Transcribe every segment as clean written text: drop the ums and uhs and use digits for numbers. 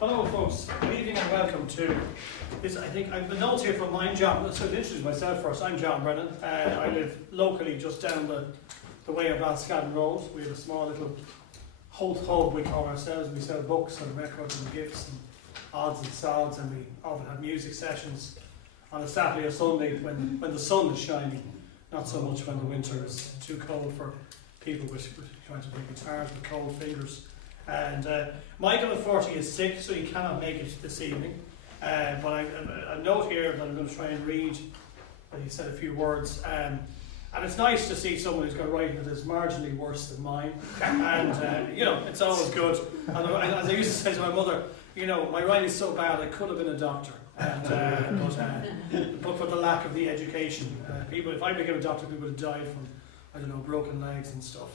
Hello folks, good evening and welcome to this. I think I've a note here from mine, John. So I'll introduce myself first. I'm John Brennan. I live locally just down the way of Balscadden Road. We have a small little Howth hub, we call ourselves. We sell books and records and gifts and odds and sods, and we often have music sessions on a Saturday or Sunday when the sun is shining, not so much when the winter is too cold for people with trying to play guitars with cold fingers. And Michael, unfortunately, is sick, so he cannot make it this evening. But a note here that I'm going to try and read. He said a few words. And it's nice to see someone who's got writing that is marginally worse than mine. And, it's always good. And as I used to say to my mother, my writing is so bad I could have been a doctor. But for the lack of the education. If I became a doctor, people would have died from, broken legs and stuff.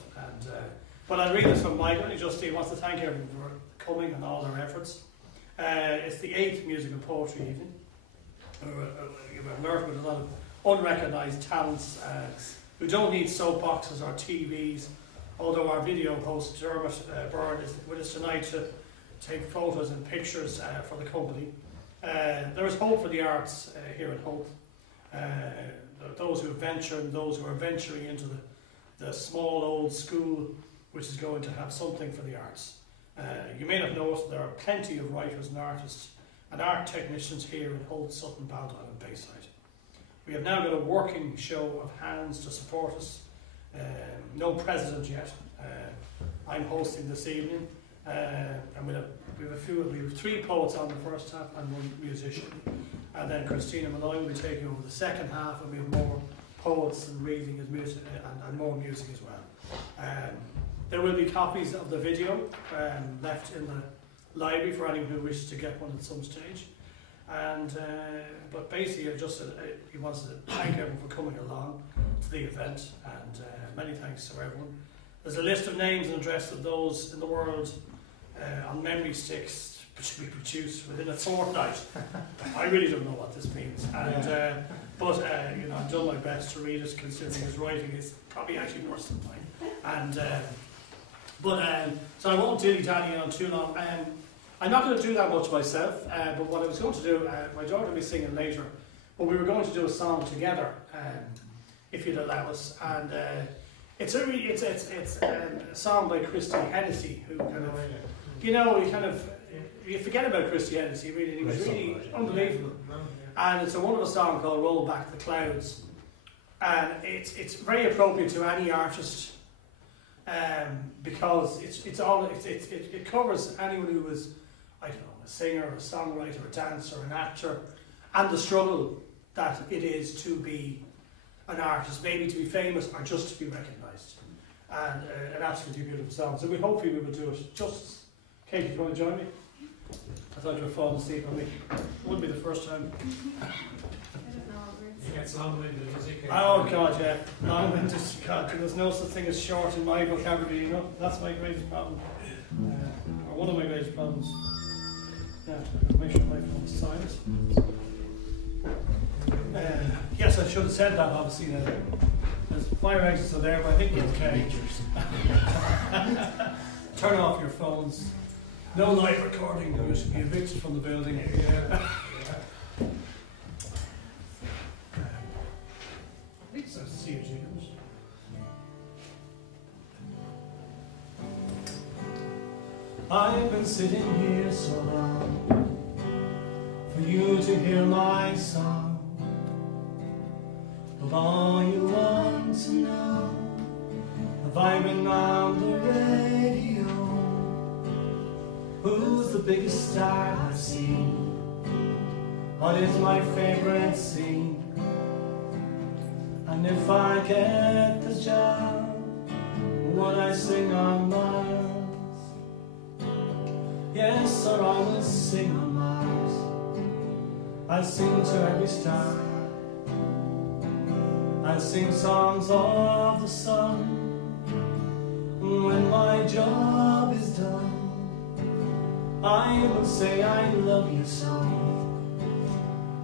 But I'll read this from Michael. He wants to thank everyone for coming and all their efforts. It's the 8th musical poetry evening. We're alert with a lot of unrecognised talents who don't need soapboxes or TVs, although our video host Dermot Byrne is with us tonight to take photos and pictures for the company. There is hope for the arts here at Howth. Those who venture and those who are venturing into the small old school, which is going to have something for the arts. You may not know it, there are plenty of writers and artists and art technicians here in Howth, Sutton, Baldoyle and Bayside. We have now got a working show of hands to support us. No president yet. I'm hosting this evening, and we have 3 poets on the first half and 1 musician. And then Christina Malloy will be taking over the second half, and we have more poets and reading and music and more music as well. There will be copies of the video left in the library for anyone who wishes to get one at some stage. But basically, he wants to thank everyone for coming along to the event, and many thanks to everyone. There's a list of names and addresses of those in the world on memory sticks, which will be produced within a fortnight. I really don't know what this means, but I've done my best to read it, considering his writing is probably actually worse than mine. So I won't dilly-dally on too long. I'm not going to do that much myself, but what I was going to do, my daughter will be singing later, but we were going to do a song together, if you'd allow us. And it's a song by Christy Hennessy, who you forget about Christy Hennessy, really. He was really unbelievable. And it's a wonderful song called Roll Back the Clouds. And it's very appropriate to any artist, because it covers anyone who is, a singer, a songwriter, a dancer, an actor, and the struggle that it is to be an artist, maybe to be famous or just to be recognised. And an absolutely beautiful song. So hopefully we will do it justice. Katie, do you want to join me? I thought you were falling asleep on me. It wouldn't be the first time. He gets long-winded, does he? Oh God, yeah. Long-winded. God, there's no such thing as short in my vocabulary, That's my greatest problem. Or one of my greatest problems. Yeah, make sure my phone is silent. Yes, I should have said that, obviously. There's fire exits are there, but I think it's okay. Turn off your phones. No live recording, you should be evicted from the building. See you, James. I've been sitting here so long for you to hear my song, but all you want to know, have I been on the radio? Who's the biggest star I've seen? What is my favorite scene? And if I get the job, would I sing on Mars? Yes, or I will sing on Mars. I'll sing to every star. I'll sing songs of the sun. When my job is done, I will say I love you so.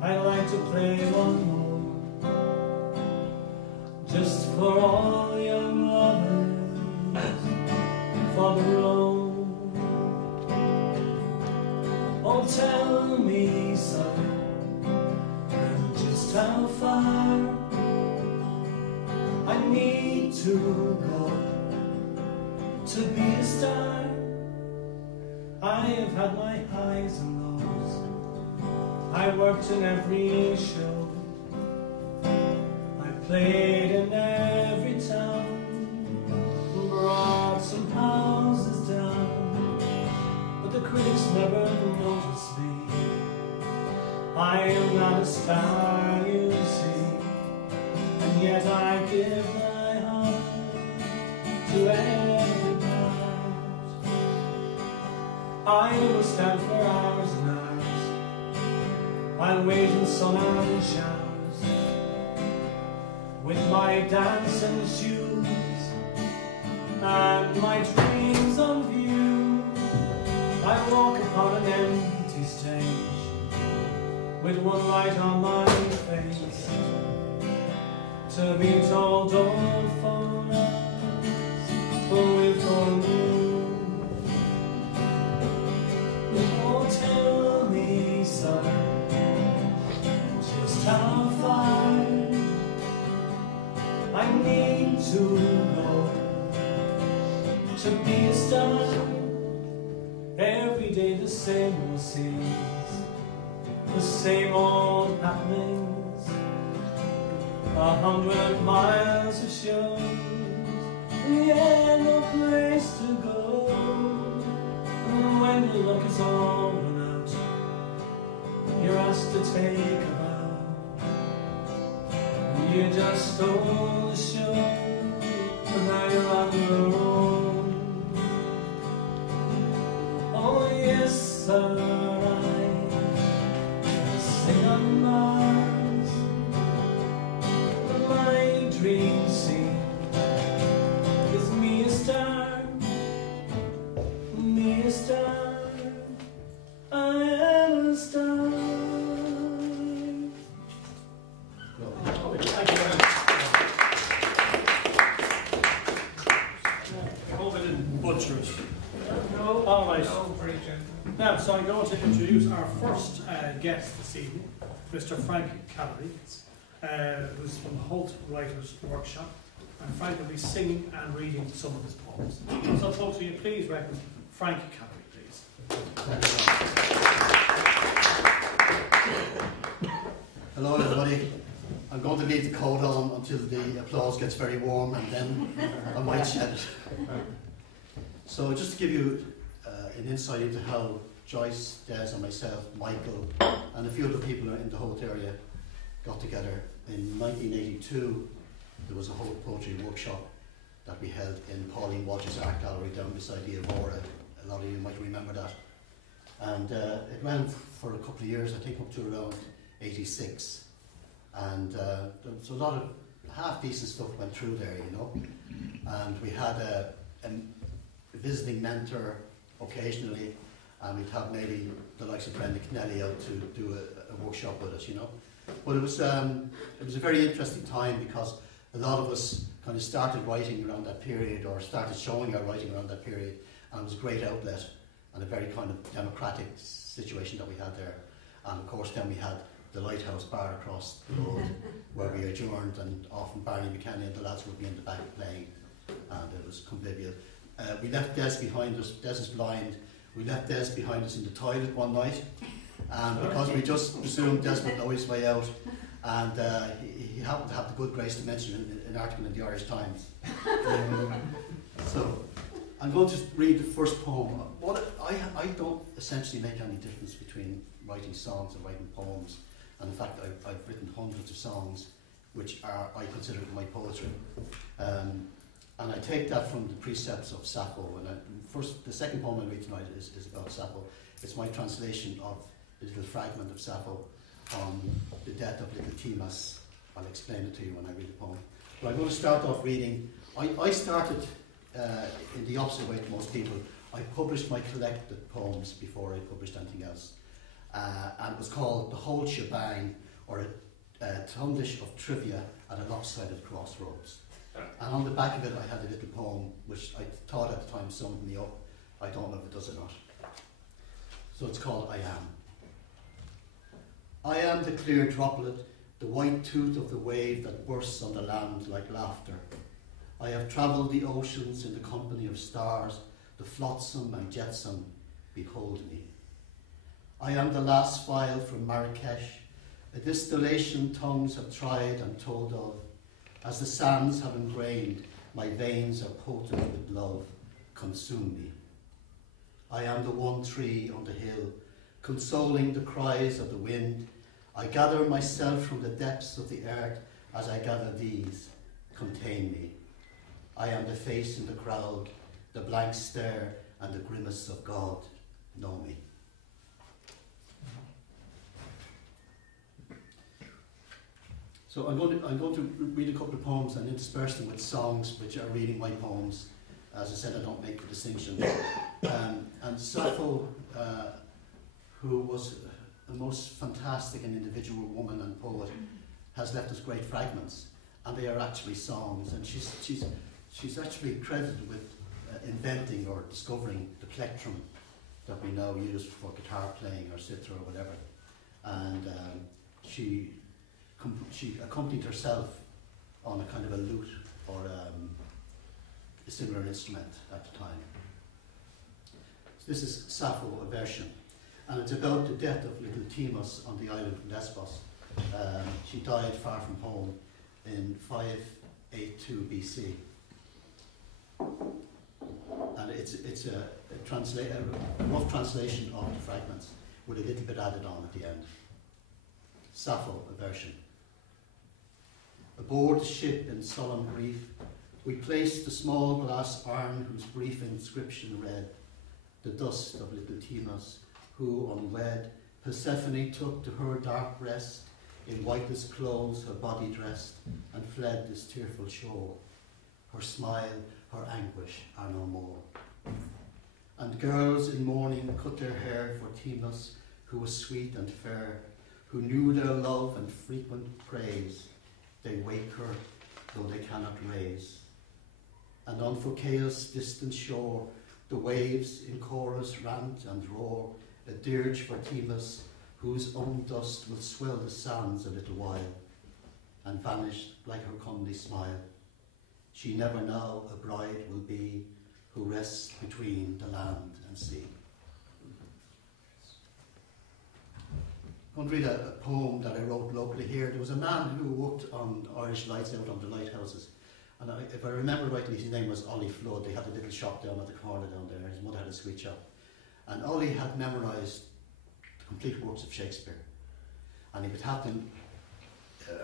I'd like to play one more, just for all your brothers, for the road. tell me, son, just how far I need to go to be a star. I have had my highs and lows. I worked in every show. I played in every town, brought some houses down, but the critics never noticed me. I am not a star, you see, and yet I give my heart to every part. I will stand for hours and hours, I'll wait in sun and showers, with my dancing shoes and my dreams on view. I walk upon an empty stage with one light on my face, to be told don't fall with all you. Oh, tell me, son, just how far I need to go to be a star. Every day the same old scenes, the same old happenings, 100 miles of shows, yeah, no place to go. And when your luck is all run out, you're asked to take a bow. You just stole the show, and now you're on your own. Oh yes, sir, on Mars, my dream scene is me a star, me a star, I am a star. Thank you very much. I hope I didn't butcher it. No. All right. No, very gentle. Now, so I'm going to introduce our first guest this evening, Mr. Frank Callery, who's from the Howth Writers' Workshop, and Frank will be singing and reading some of his poems. So, folks, will you please welcome Frank Callery, please? Hello, everybody. I'm going to leave the coat on until the applause gets very warm, and then I might shed it. So, just to give you an insight into how Joyce, Des and myself, Michael and a few other people in the Howth area got together. In 1982 there was a Howth Poetry Workshop that we held in Pauline Walsh's Art Gallery down beside the Evora. A lot of you might remember that. And it ran for a couple of years, I think up to around 86. And there was a lot of half decent stuff went through there, you know. And we had a visiting mentor occasionally, and we'd have maybe the likes of Brenda Kennelly out to do a workshop with us, you know. But it was a very interesting time, because a lot of us kind of started writing around that period, or started showing our writing around that period, and it was a great outlet and a very kind of democratic situation that we had there. And of course then we had the Lighthouse Bar across the road where we adjourned, and often Barney McKenna and the lads would be in the back playing, and it was convivial. We left Des behind us. Des is blind. We left Des behind us in the toilet one night, and because we just presumed Des would know his way out, and he happened to have the good grace to mention an article in the Irish Times. So I'm going to read the first poem. I don't essentially make any difference between writing songs and writing poems, and in fact I've written hundreds of songs which I consider my poetry. And I take that from the precepts of Sappho. And the second poem I read tonight is about Sappho. It's my translation of a little fragment of Sappho on the death of little Timas. I'll explain it to you when I read the poem. But I'm going to start off reading. I started in the opposite way to most people. I published my collected poems before I published anything else. And it was called The Whole Shebang, or a tundish of trivia at a lopsided crossroads. And on the back of it I had a little poem which I thought at the time summed me up. I don't know if it does or not. So it's called I Am. I am the clear droplet, the white tooth of the wave that bursts on the land like laughter. I have travelled the oceans in the company of stars, the flotsam and jetsam, behold me. I am the last file from Marrakesh, a distillation tongues have tried and told of. As the sands have ingrained, my veins are potent with love, consume me. I am the one tree on the hill, consoling the cries of the wind. I gather myself from the depths of the earth as I gather these, contain me. I am the face in the crowd, the blank stare and the grimace of God, know me. So I'm going to read a couple of poems and intersperse them with songs which are reading my poems. As I said, I don't make the distinction. And Sappho, who was a most fantastic and individual woman and poet, has left us great fragments, and they are actually songs. And she's actually credited with inventing or discovering the plectrum that we now use for guitar playing or sitar or whatever. And she accompanied herself on a kind of a lute or a similar instrument at the time. So this is Sappho, a version, and it's about the death of little Timos on the island of Lesbos. She died far from home in 582 BC. And it's a rough translation of the fragments with a little bit added on at the end. Sappho, a version. Aboard the ship in solemn grief, we placed the small glass urn whose brief inscription read, the dust of little Timos, who, unwed, Persephone took to her dark breast, in whitest clothes her body dressed, and fled this tearful shore. Her smile, her anguish are no more. And girls in mourning cut their hair for Timos, who was sweet and fair, who knew their love and frequent praise. They wake her, though they cannot raise. And on Phocaeus' distant shore, the waves in chorus rant and roar, a dirge for Timos, whose own dust will swell the sands a little while, and vanish like her comely smile. She never now a bride will be, who rests between the land and sea. I'm going to read a poem that I wrote locally here. There was a man who worked on Irish lights out on the lighthouses. And if I remember rightly, his name was Ollie Flood. They had a little shop down at the corner down there. His mother had a sweet shop. And Ollie had memorised the complete works of Shakespeare. And he would have them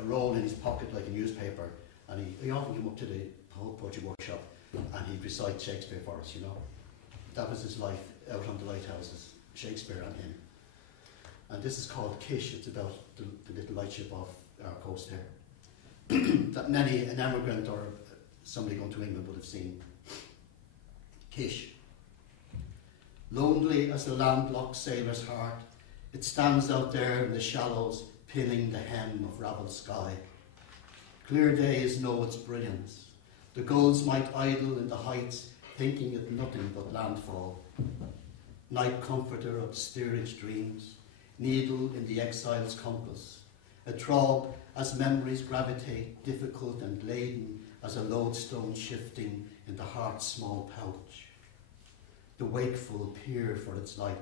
roll in his pocket like a newspaper. And he often came up to the poetry workshop and he'd recite Shakespeare for us, you know. That was his life out on the lighthouses, Shakespeare and him. And this is called Kish. It's about the little lightship off our coast here. That many an emigrant or somebody going to England would have seen. Kish. Lonely as the landlocked sailor's heart, it stands out there in the shallows, pinning the hem of ravelled sky. Clear days know its brilliance. The gulls might idle in the heights, thinking it nothing but landfall. Night comforter of the steerage dreams, needle in the exile's compass, a throb as memories gravitate, difficult and laden as a lodestone shifting in the heart's small pouch. The wakeful peer for its light,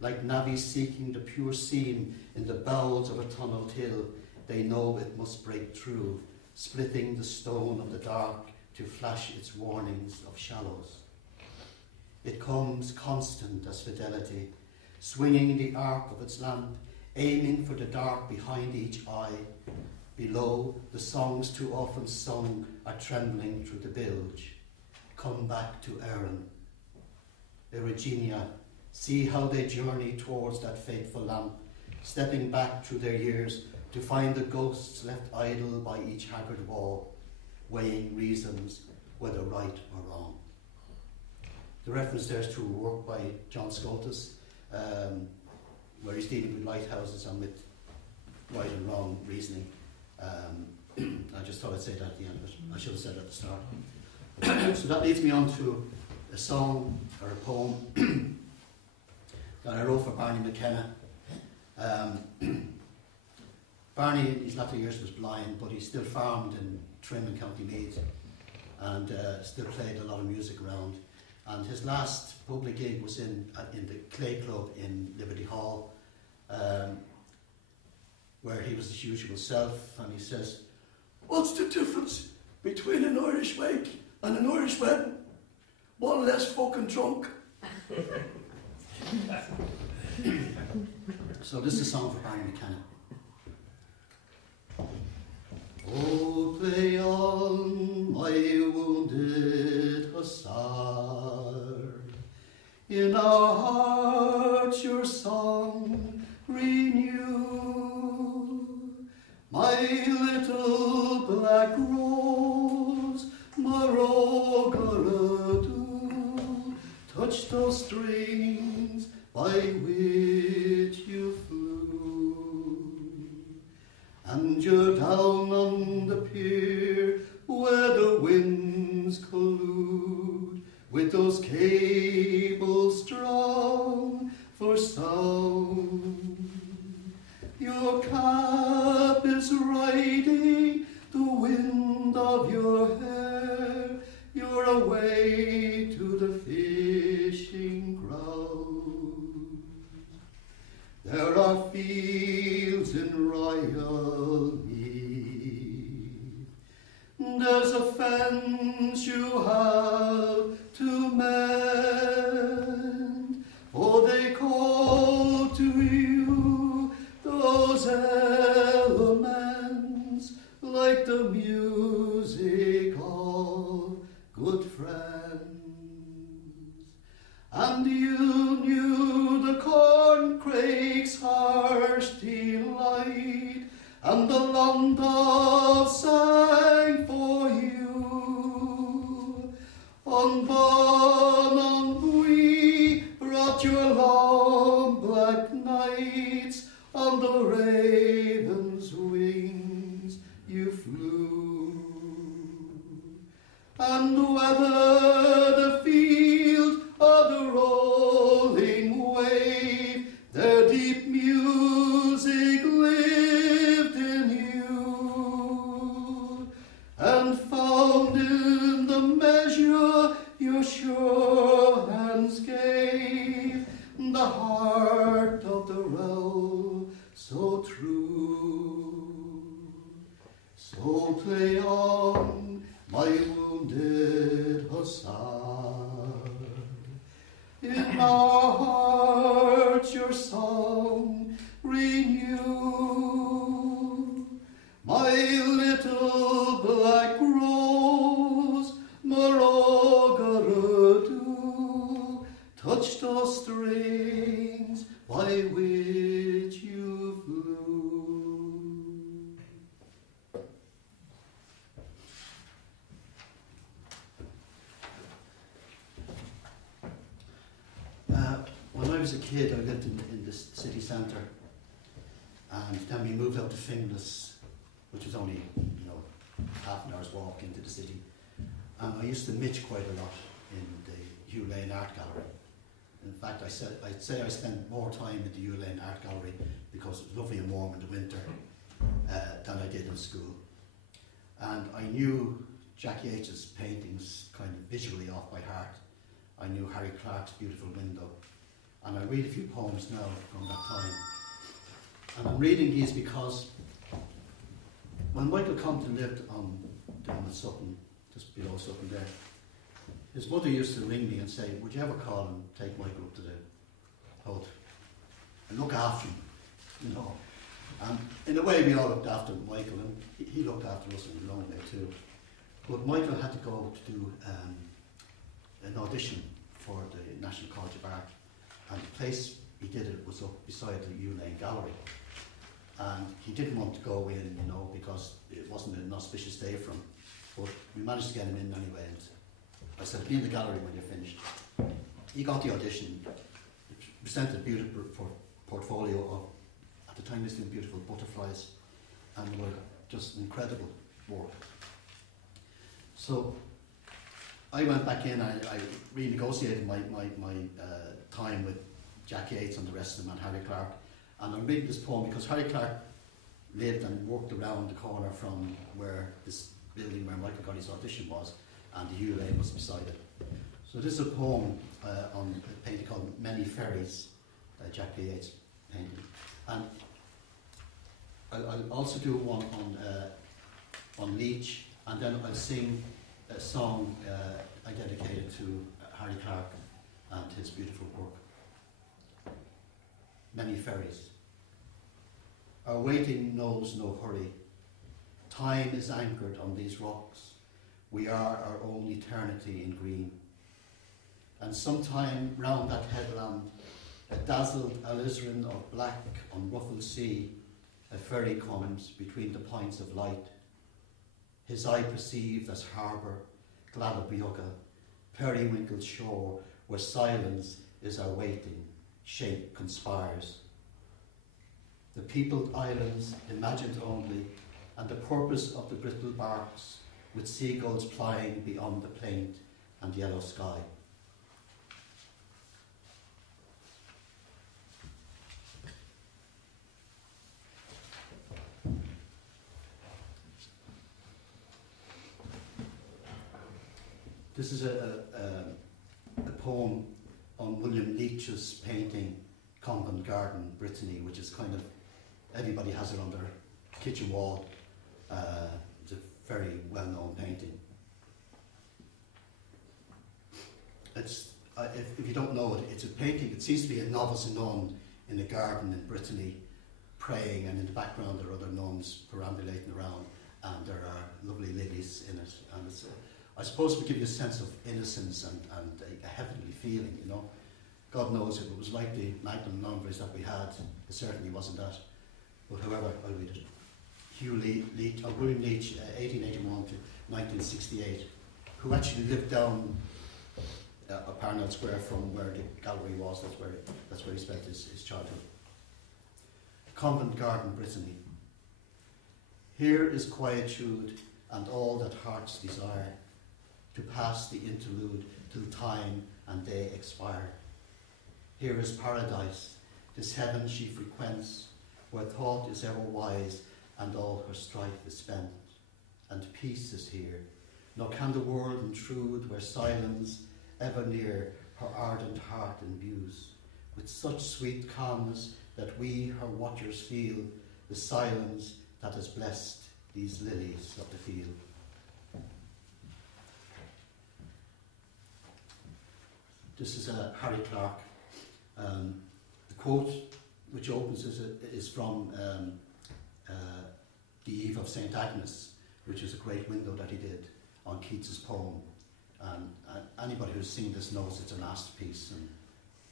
like navvies seeking the pure seam in the bowels of a tunnelled hill. They know it must break through, splitting the stone of the dark to flash its warnings of shallows. It comes constant as fidelity, swinging the arc of its lamp, aiming for the dark behind each eye. Below, the songs too often sung are trembling through the bilge. Come back to Erin. Erigenia, see how they journey towards that fateful lamp, stepping back through their years to find the ghosts left idle by each haggard wall, weighing reasons whether right or wrong. The reference there is to a work by John Scotus, where he's dealing with lighthouses and with right and wrong reasoning. I just thought I'd say that at the end of it. I should have said it at the start. So that leads me on to a song or a poem that I wrote for Barney McKenna. Barney in his latter years was blind, but he still farmed in Trim in County Meath and still played a lot of music around. And his last public gig was in the Clay Club in Liberty Hall, where he was his usual self, and he says, "What's the difference between an Irish wake and an Irish wedding? One less fucking drunk." So this is a song for Barney McKenna. Oh, play on, my wounded hussar, in our hearts your song renew. My little black rose, Marogoradu, touch those strings by which you flew. And you're down on the pier where the winds collude with those cables strong for sound. Your cap is riding the wind of your hair. You're away to the fishing ground. There are fields in Royal Meath. There's a fence you have to mend. Oh, they call to you those elements like the music of good friends. And you knew the corncrake's harsh delight, and the long doves sang for you. On Bon on Bui brought your long black nights, on the raven's wings you flew. And whether the field or the rolling wave, their deep music lived in you, and found in the measure your sure hands gave the heart of the realm so true. So play on, my wounded hussar, in our hearts your song renew. My little black rose, Marogoradu, touch those strings by which you flew. When I was a kid, I lived in the city centre, and then we moved out to Finglas, which was only, half an hour's walk into the city. And I used to mitch quite a lot in the Hugh Lane Art Gallery. In fact, I'd say I spent more time in the Hugh Lane Art Gallery because it was lovely and warm in the winter than I did in school. And I knew Jack Yeats's paintings kind of visually off by heart. I knew Harry Clarke's Beautiful Window. And I'll read a few poems now from that time. And I'm reading these because when Michael Compton lived on Dermot Sutton, just below Sutton there, his mother used to ring me and say, "Would you ever call and take Michael up to the Howth and look after him?" And in a way we all looked after Michael, and he looked after us in his own way too. But Michael had to go to do an audition for the National College of Art, and the place he did it was up beside the Hugh Lane Gallery. And he didn't want to go in, because it wasn't an auspicious day for him. But we managed to get him in anyway, and I said, "Be in the gallery when you're finished." He got the audition, presented a beautiful portfolio of, at the time, this doing beautiful butterflies, and they were just incredible work. So I went back in, I renegotiated my time with Jack Yates and the rest of them, and Harry Clark. And I'm reading this poem because Harry Clark lived and worked around the corner from where this building where Michael Gotti's audition was, and the Hugh Lane was beside it. So this is a poem on a painting called Many Ferries, Jack Yates painting. And I'll also do one on Leach, and then I'll sing a song I dedicated to Harry Clark and his beautiful work. Many Ferries. Our waiting knows no hurry. Time is anchored on these rocks. We are our own eternity in green. And sometime round that headland, a dazzled alizarin of black on ruffled sea, a ferry comes between the points of light. His eye perceived as harbour, Gladabioga, periwinkled shore, where silence is our waiting, shape conspires. The peopled islands imagined only, and the purpose of the brittle barks, with seagulls plying beyond the plaint and yellow sky. This is a poem on William Leach's painting, Covent Garden, Brittany, which is kind of, everybody has it on their kitchen wall. It's a very well-known painting. It's, if you don't know it, it's a painting, it seems to be a novice nun in a garden in Brittany praying, and in the background there are other nuns perambulating around, and there are lovely lilies in it. And it's I suppose it would give you a sense of innocence and a heavenly feeling, you know. God knows if it was like the Magnum Numbers that we had, it certainly wasn't that. But however, I'll read it. William Leach, 1881 to 1968, who actually lived down Parnell Square from where the gallery was. That's where he spent his childhood. Covent Garden, Brittany. Here is quietude and all that hearts desire, to pass the interlude till time and day expire. Here is paradise, this heaven she frequents, where thought is ever wise and all her strife is spent. And peace is here, nor can the world intrude where silence ever near her ardent heart imbues, with such sweet calmness that we, her watchers, feel the silence that has blessed these lilies of the field. This is Harry Clark. The quote which opens is from The Eve of St. Agnes, which is a great window that he did on Keats's poem. And anybody who's seen this knows it's a masterpiece and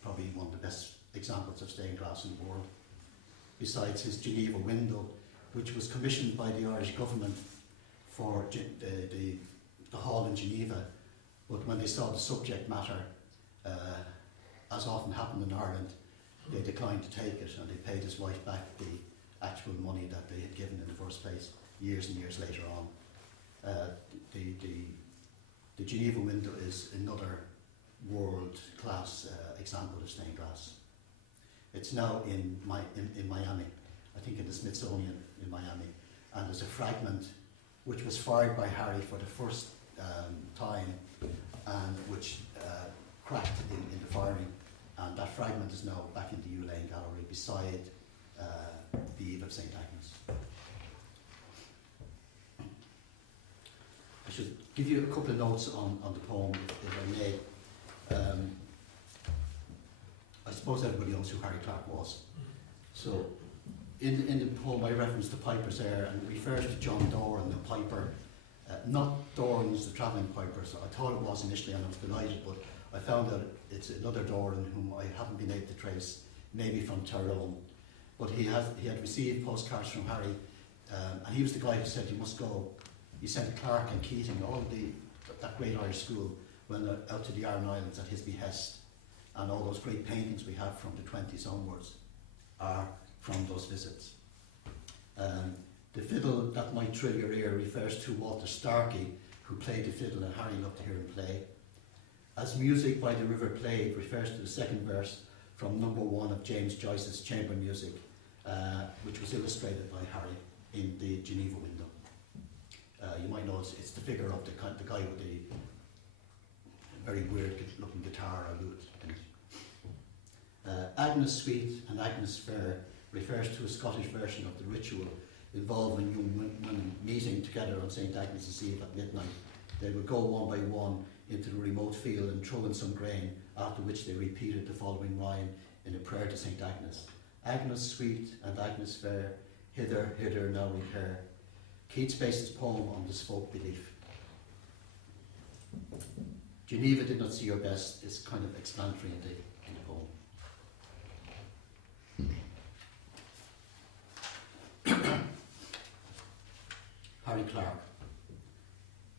probably one of the best examples of stained glass in the world. Besides his Geneva window, which was commissioned by the Irish government for the hall in Geneva, but when they saw the subject matter, as often happened in Ireland, they declined to take it, and they paid his wife back the actual money that they had given in the first place years and years later on. The Geneva window is another world-class example of stained glass. It's now in Miami, I think in the Smithsonian in Miami, and there's a fragment which was fired by Harry for the first time, and which cracked in the firing, and that fragment is now back in the Hugh Lane Gallery beside the Eve of St. Agnes. I should give you a couple of notes on the poem, if I may. I suppose everybody knows who Harry Clark was. So, in the poem I reference the pipers there, and it refers to John Doran, the piper, not Doran's the travelling piper. So I thought it was initially, and I was delighted, but I found out it's another Doran whom I haven't been able to trace, maybe from Tyrone. But he had received postcards from Harry, and he was the guy who said, "You must go." He sent Clark and Keating, all of that great Irish school, went out to the Aran Islands at his behest, and all those great paintings we have from the 20s onwards are from those visits. The fiddle that might thrill your ear refers to Walter Starkey, who played the fiddle, and Harry loved to hear him play. As music by the river played refers to the second verse, from number 1 of James Joyce's Chamber Music, which was illustrated by Harry in the Geneva window. You might know it's the figure of the guy with the very weird looking guitar or lute in it. Agnes Sweet and Agnes Fair refers to a Scottish version of the ritual involving young women meeting together on St. Agnes' Eve at midnight. They would go one by one into the remote field and throw in some grain, after which they repeated the following rhyme in a prayer to St. Agnes. Agnes Sweet and Agnes Fair, hither, hither, now repair. Keats based his poem on this folk belief. Geneva did not see your best is kind of explanatory in the poem. Harry Clark.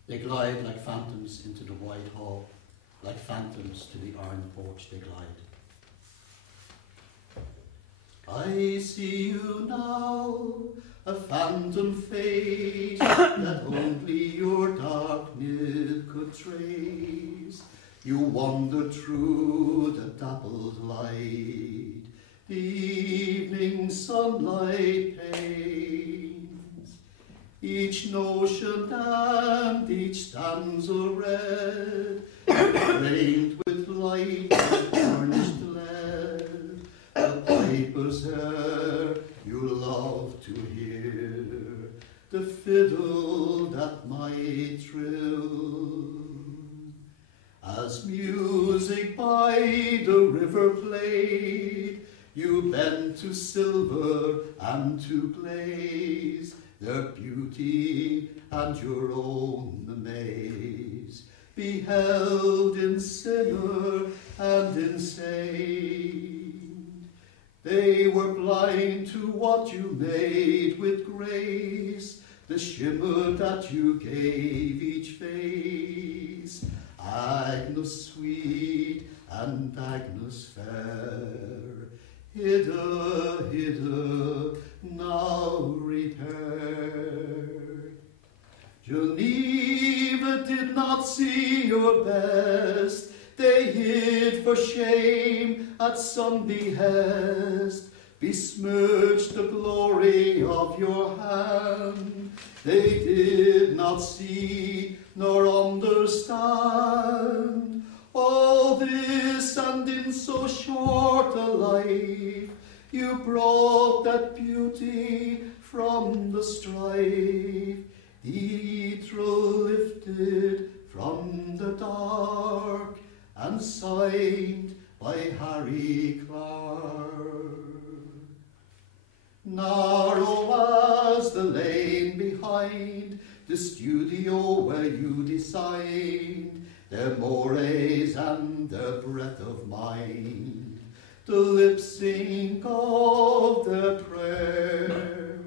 They glide like phantoms into the wide hall, like phantoms to the iron porch they glide. I see you now, a phantom face that only your darkness could trace. You wander through the dappled light, the evening sunlight paints each notion and each stanza read, framed with light and tarnished lead. The piper's air you love to hear, the fiddle that might thrill. As music by the river played, you bent to silver and to glaze, their beauty and your own amaze, beheld in sinner and in saint. They were blind to what you made with grace, the shimmer that you gave each face. Agnes sweet and Agnes fair, hither, hither, now repaired. Geneva did not see your best, they hid for shame at some behest, besmirched the glory of your hand. They did not see nor understand all this, and in so short a life you brought that beauty from the strife, the ethereal lifted from the dark and signed by Harry Clark. Narrow as the lane behind the studio where you designed their mores and their breath of mind, the lip sync of their prayer.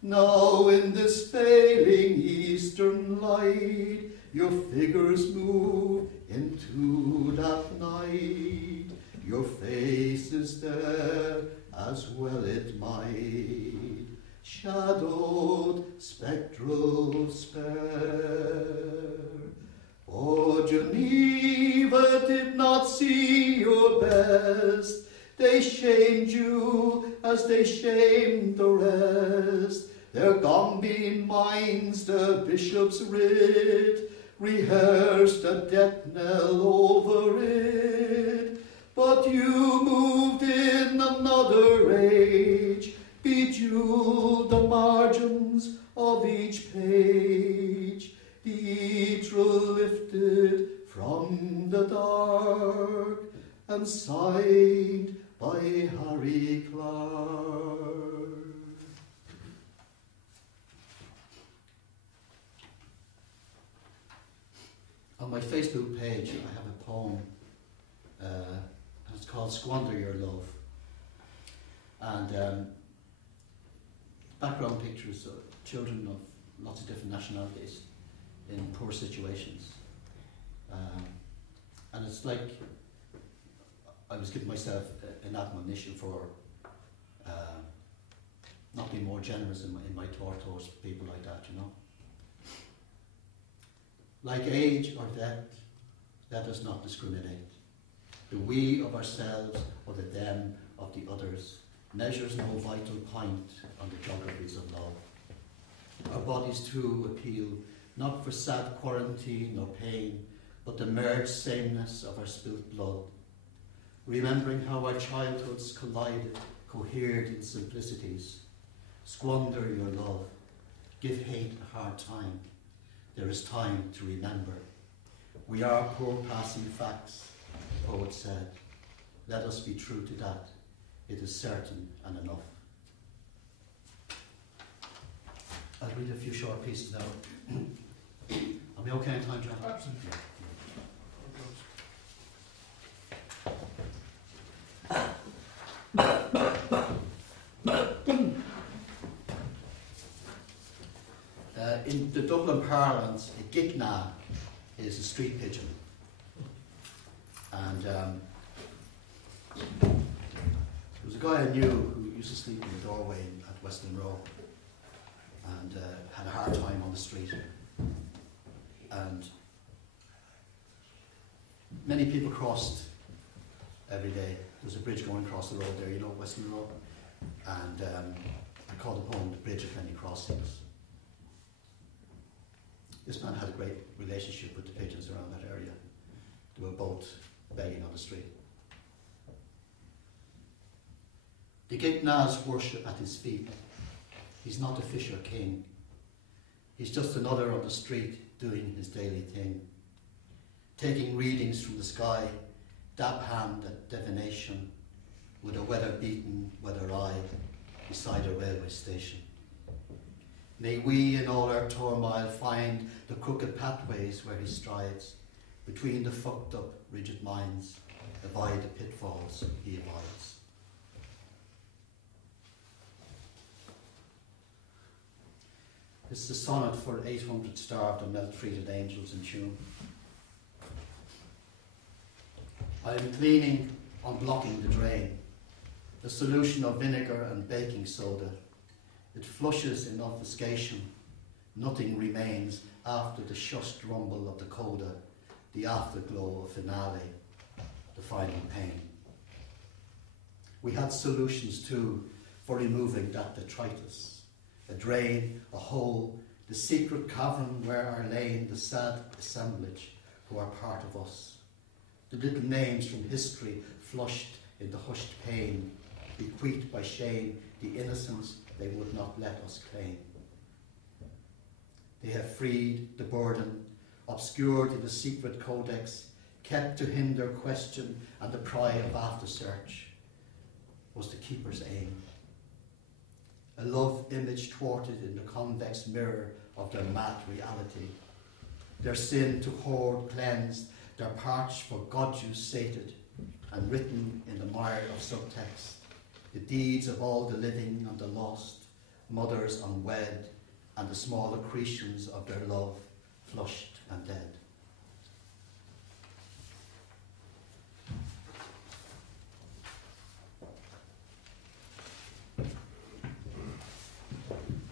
Now in this failing eastern light, your figures move into that night. Your face is there as well it might, shadowed, spectral, spare. For Geneva did not see your best, they shamed you as they shamed the rest. Their Gombian minds the bishop's writ rehearsed a death knell over it. But you moved in another age, bejeweled the margins of each page, the ethereal lifted from the dark and signed by Harry Clark. On my Facebook page, I have a poem. It's called Squander Your Love. And background pictures of children of lots of different nationalities in poor situations. And it's like I was giving myself an admonition for not being more generous in my thought towards people like that, you know. Like age or death, let us not discriminate. The we of ourselves or the them of the others measures no vital point on the geographies of love. Our bodies too appeal not for sad quarantine or pain, but the merged sameness of our spilt blood, remembering how our childhoods collided, cohered in simplicities. Squander your love, give hate a hard time. There is time to remember. We are poor passing facts, the poet said. Let us be true to that. It is certain and enough. I'll read a few short pieces now. Are we okay in time, John? Absolutely. In the Dublin parlance, a gigna is a street pigeon. And there was a guy I knew who used to sleep in the doorway at Western Row and had a hard time on the street. And many people crossed every day. There's a bridge going across the road there, you know, Western Row. And I called upon the bridge of many crossings. This man had a great relationship with the pigeons around that area. They were both begging on the street. The Gignas worship at his feet. He's not a fisher king. He's just another on the street doing his daily thing. Taking readings from the sky, dab hand at divination, with a weather-beaten weather eye beside a railway station. May we in all our turmoil find the crooked pathways where he strides, between the fucked up rigid minds, avoid the pitfalls he avoids. It's the sonnet for 800 starved and maltreated angels in tune. I am cleaning, unblocking the drain, the solution of vinegar and baking soda. It flushes in obfuscation. Nothing remains after the shushed rumble of the coda, the afterglow of finale, the final pain. We had solutions too for removing that detritus. A drain, a hole, the secret cavern where are lain the sad assemblage who are part of us. The little names from history flushed in the hushed pain, bequeathed by shame, the innocence they would not let us claim. They have freed the burden, obscured in the secret codex, kept to hinder question and the pry of after search, was the keeper's aim. A love image thwarted in the convex mirror of their mad reality. Their sin to hoard cleansed, their parch for God-use sated, and written in the mire of subtext, the deeds of all the living and the lost, mothers unwed, and the small accretions of their love, flushed and dead.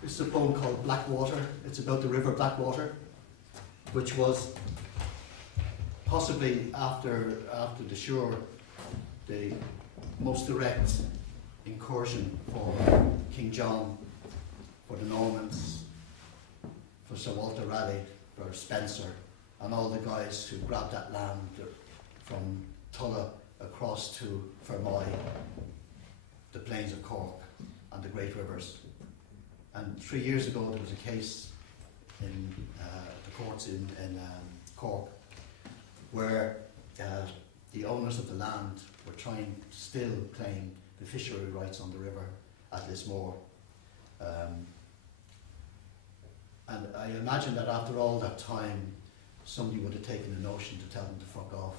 This is a poem called Blackwater. It's about the river Blackwater, which was possibly after the Sure, the most direct incursion for King John, for the Normans, for Sir Walter Raleigh, for Spencer, and all the guys who grabbed that land from Tulla across to Fermoy, the plains of Cork, and the great rivers. And 3 years ago there was a case in the courts in Cork where the owners of the land were trying to still claim the fishery rights on the river at Lismore. And I imagine that after all that time, somebody would have taken a notion to tell them to fuck off,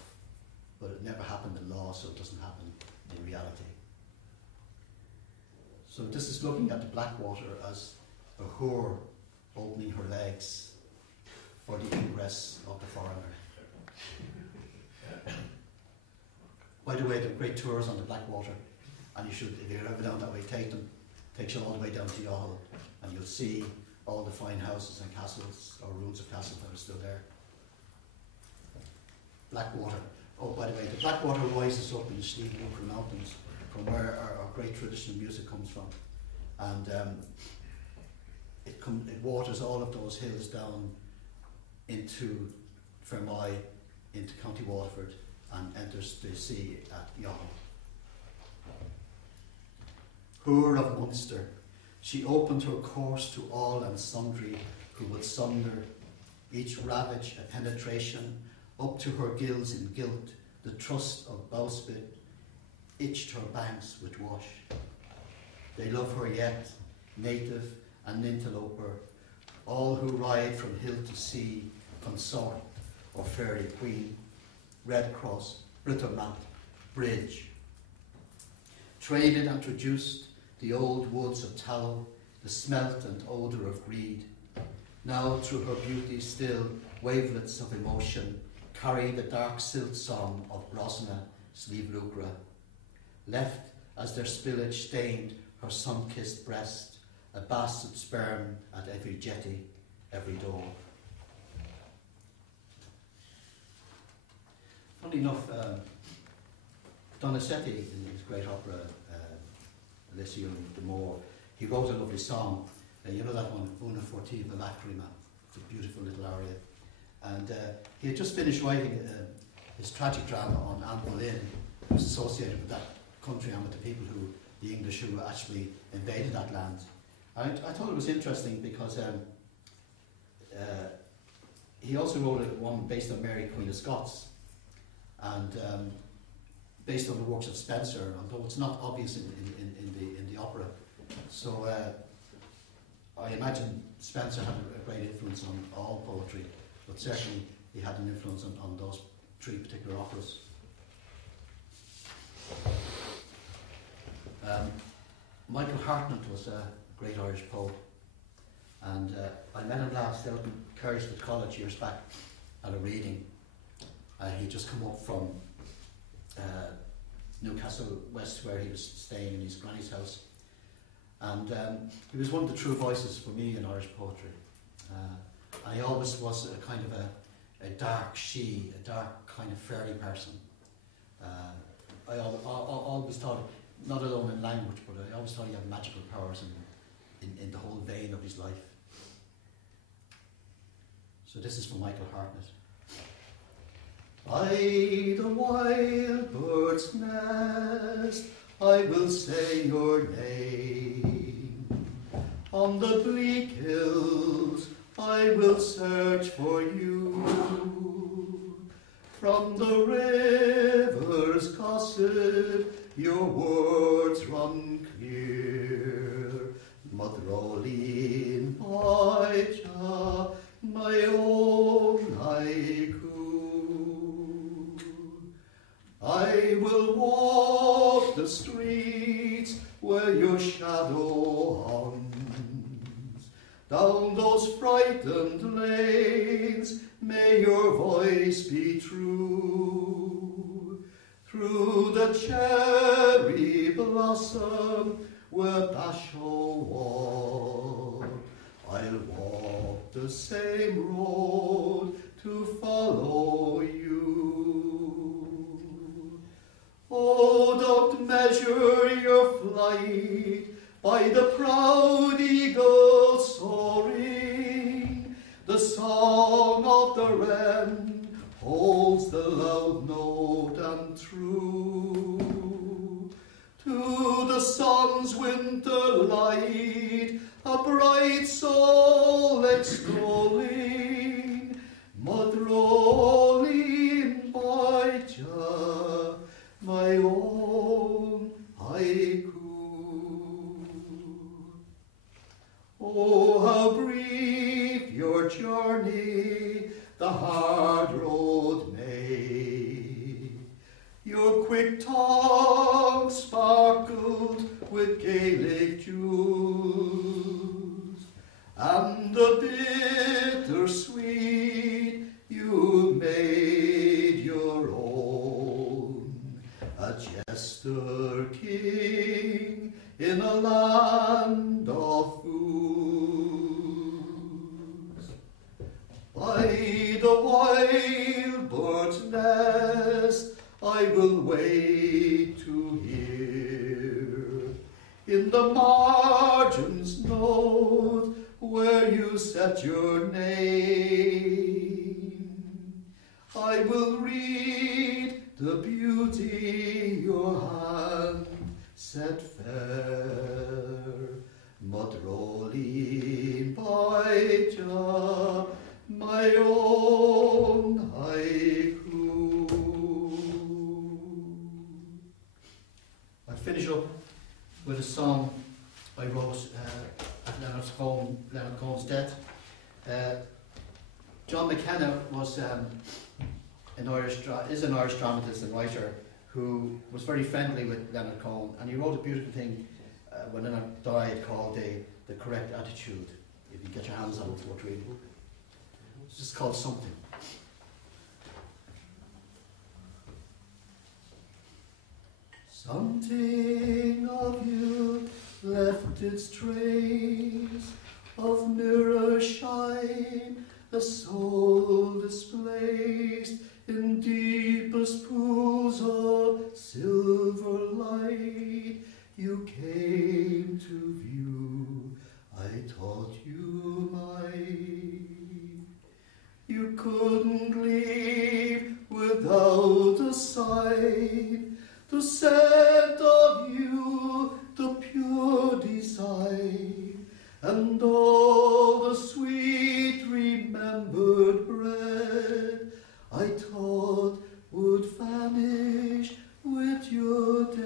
but it never happened in law, so it doesn't happen in reality. So this is looking at the Blackwater as a whore opening her legs for the ingress of the foreigner. By the way, there are great tours on the Blackwater, and you should, if you're ever down that way, take them. Takes you all the way down to Youghal, and you'll see all the fine houses and castles, or ruins of castles that are still there. Blackwater. Oh, by the way, the Blackwater rises up in the Slieve Mountains, from where our great traditional music comes from. And it waters all of those hills down into Fermoy, into County Waterford, and enters the sea at Youghal. Hoor of Munster, she opened her course to all and sundry who would sunder, each ravage a penetration, up to her gills in guilt, the trust of bowsprit itched her banks with wash. They love her yet, native and interloper, all who ride from hill to sea, consort or fairy queen, Red Cross, Britomart, Bridge. Traded and traduced the old woods of tallow, the smelt and odour of greed. Now through her beauty still wavelets of emotion carry the dark silt song of Brosna, Slieve Lucra. Left as their spillage stained her sun-kissed breast, a bastard sperm at every jetty, every door. Funny enough, Donizetti, in his great opera, Elysium de Moor, he wrote a lovely song. You know that one, Una Fortiva Lacrima. It's a beautiful little aria. And he had just finished writing his tragic drama on Anne Boleyn, who was associated with that country and with the people the English who actually invaded that land. And I thought it was interesting because he also wrote one based on Mary, Queen of Scots, and based on the works of Spenser, although it's not obvious in the opera. So I imagine Spenser had a great influence on all poetry, but certainly he had an influence on those three particular operas. Michael Hartnett was a great Irish poet, and I met him last out in Kerrisford College years back at a reading. He'd just come up from Newcastle West, where he was staying in his granny's house, and he was one of the true voices for me in Irish poetry. And he always was a kind of a dark kind of fairy person. I always thought, not alone in language, but I always thought he had magical powers in the whole vein of his life. So this is from Michael Hartnett. By the wild bird's nest I will say your name. On the bleak hills I will search for you. From the river's gossip your words run clear. Madrolin Baija, my own haiku. I will walk the streets where your shadow haunts. Down those frightened lanes may your voice be true. Through the cherry blossom where Basho walked, I'll walk the same road to follow you. Oh, don't measure your flight by the proud eagle soaring. The song of the wren holds the loud note and true. To the sun's winter light, a bright soul extolling, Madrolin Baija, my own haiku. Oh, how brief your journey the hard road made. Your quick tongue sparkled with Gaelic jewels, and the bitter sweet you made your own. A jester king in a land of fools. By the wild bird's nest will wait to hear. In the margins note where you set your name. I will read the beauty your hand set fair. Mudrolling by Jah, my own haiku. I'll finish up with a song I wrote at Leonard Cohen's death. John McKenna was an Irish dramatist and writer who was very friendly with Leonard Cohen, and he wrote a beautiful thing when Leonard died called the Correct Attitude. If you get your hands on it, it's worth reading. It's just called Something. Something of you left its trace of mirror shine, a soul displaced in deepest pools of silver light. You came to view, I thought you might. You couldn't leave without a sign, the scent of you, the pure design, and all the sweet remembered bread I thought would vanish with your death.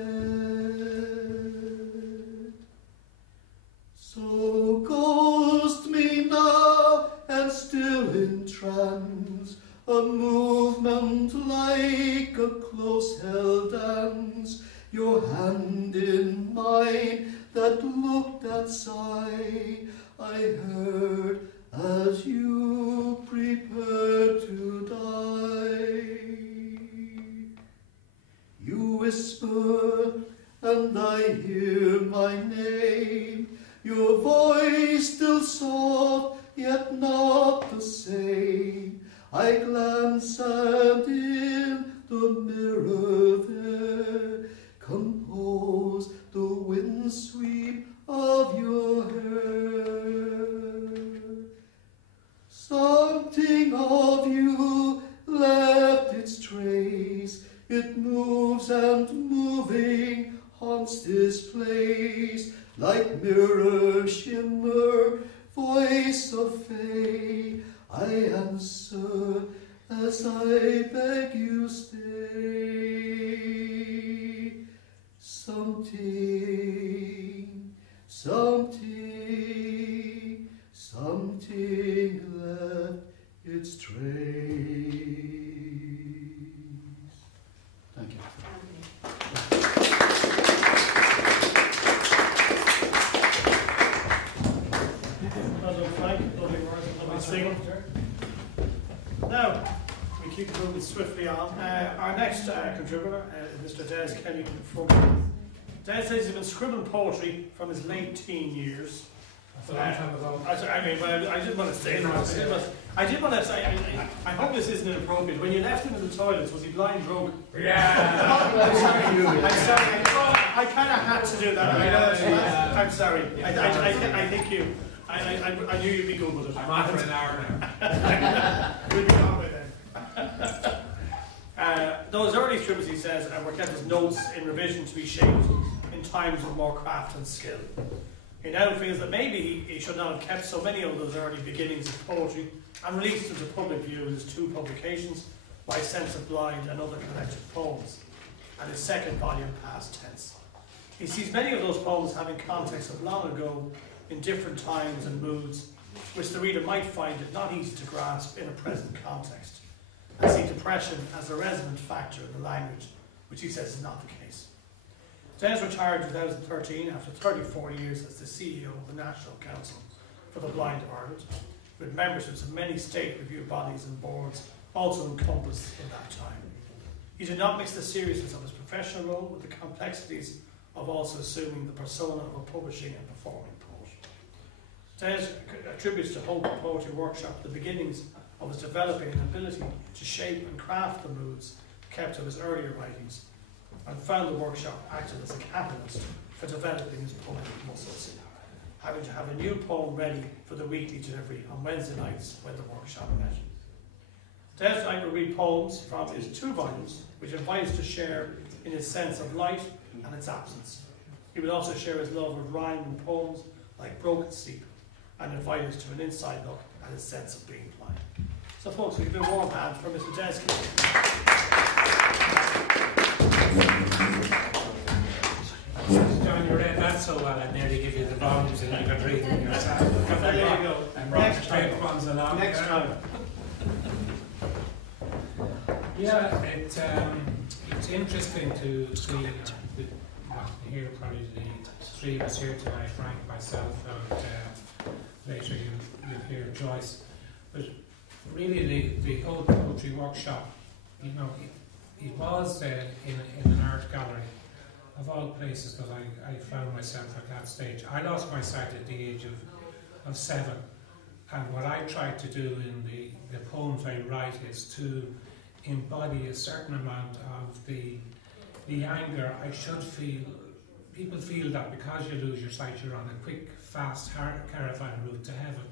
So ghost me now, and still in trance, a movement like a close-held dance, your hand in mine that looked that sigh I heard as you prepared to die. You whisper, and I hear my name, your voice still soft, yet not the same. I glance, and in the mirror there compose the windsweep of your hair. Something of you left its trace, it moves and moving haunts this place, like mirror shimmer, voice of fae. I answer as I beg you stay. Something, something, something left its trace. Thank you. Well done, Frank. Lovely words, lovely singing. Now, we keep moving swiftly on. Our next contributor is Mr. Des Kelly from Des says he's been scribbling poetry from his late teen years. I didn't want to say that. I did want to say, I hope this isn't inappropriate. When you left him in the toilets, was he blind drunk? Yeah. I'm sorry. I kind of had to do that. I'm sorry. I think you. I knew you'd be good with it. I'm on for an hour now. We'll be on with it then. Those early scribbles, he says, were kept as notes in revision to be shaped in times of more craft and skill. He now feels that maybe he should not have kept so many of those early beginnings of poetry and released into public view in his two publications, My Sense of Blind and Other Collected Poems, and his second volume, Past Tense. He sees many of those poems having context of long ago, in different times and moods, which the reader might find it not easy to grasp in a present context, and see depression as a resonant factor in the language, which he says is not the case. Des retired in 2013 after 34 years as the CEO of the National Council for the Blind of Ireland, with memberships of many state review bodies and boards also encompassed in that time. He did not mix the seriousness of his professional role with the complexities of also assuming the persona of a publishing and performing poet. Des attributes to Hope Poetry Workshop the beginnings of his developing an ability to shape and craft the moods kept of his earlier writings, and found the workshop acted as a catalyst for developing his poetic muscles, having to have a new poem ready for the weekly delivery on Wednesday nights when the workshop met. Today tonight we'll read poems from his 2 volumes, which invite us to share in his sense of light and its absence. He will also share his love of rhyme and poems like Broken Sleep, and invite us to an inside look at his sense of being blind. So folks, we give a warm hand for Mr. Desky. John, you read that so well, I'd nearly give you the volumes and you could read them yourself. There you go. And brought Next the time. fake ones along. Next there. time. Yeah, it's interesting to see, not hear probably the 3 of us here tonight, Frank, myself, and later you'll hear Joyce. But really the whole poetry workshop, you know, it was in an art gallery of all places that I found myself at that stage. I lost my sight at the age of 7, and what I tried to do in the poems I write is to embody a certain amount of the anger I should feel. People feel that because you lose your sight you're on a quick, fast caravan route to heaven,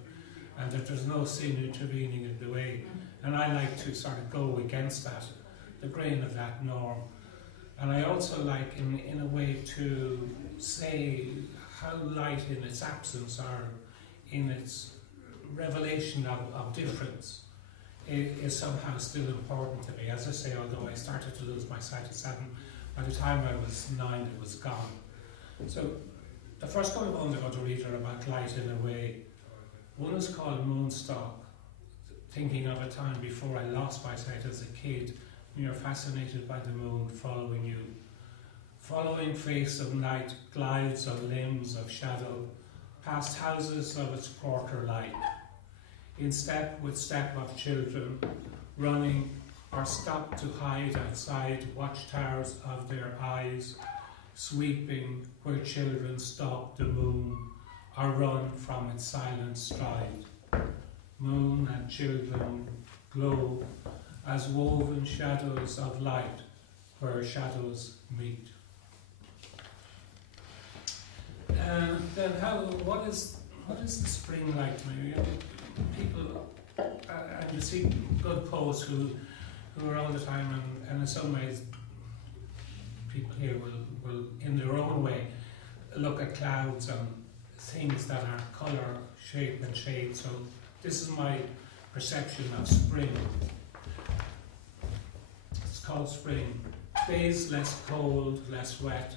and that there's no sin intervening in the way. And I like to sort of go against that, the grain of that norm. And I also like, in a way, to say how light in its absence or in its revelation of difference is somehow still important to me. As I say, although I started to lose my sight at 7, by the time I was 9 it was gone. So the first couple of poems I'm going to read are about light in a way. One is called Moonstock, thinking of a time before I lost my sight as a kid. We are fascinated by the moon following you. Following face of night, glides on limbs of shadow, past houses of its quarter light. In step with step of children, running or stop to hide outside watchtowers of their eyes, sweeping where children stalk the moon or run from its silent stride. Moon and children glow as woven shadows of light where shadows meet. Then what is the spring like to me? People, and you see good poets who are all the time, and in some ways people here will in their own way look at clouds and things that are colour, shape and shade. So this is my perception of spring. It's called spring. Days less cold, less wet.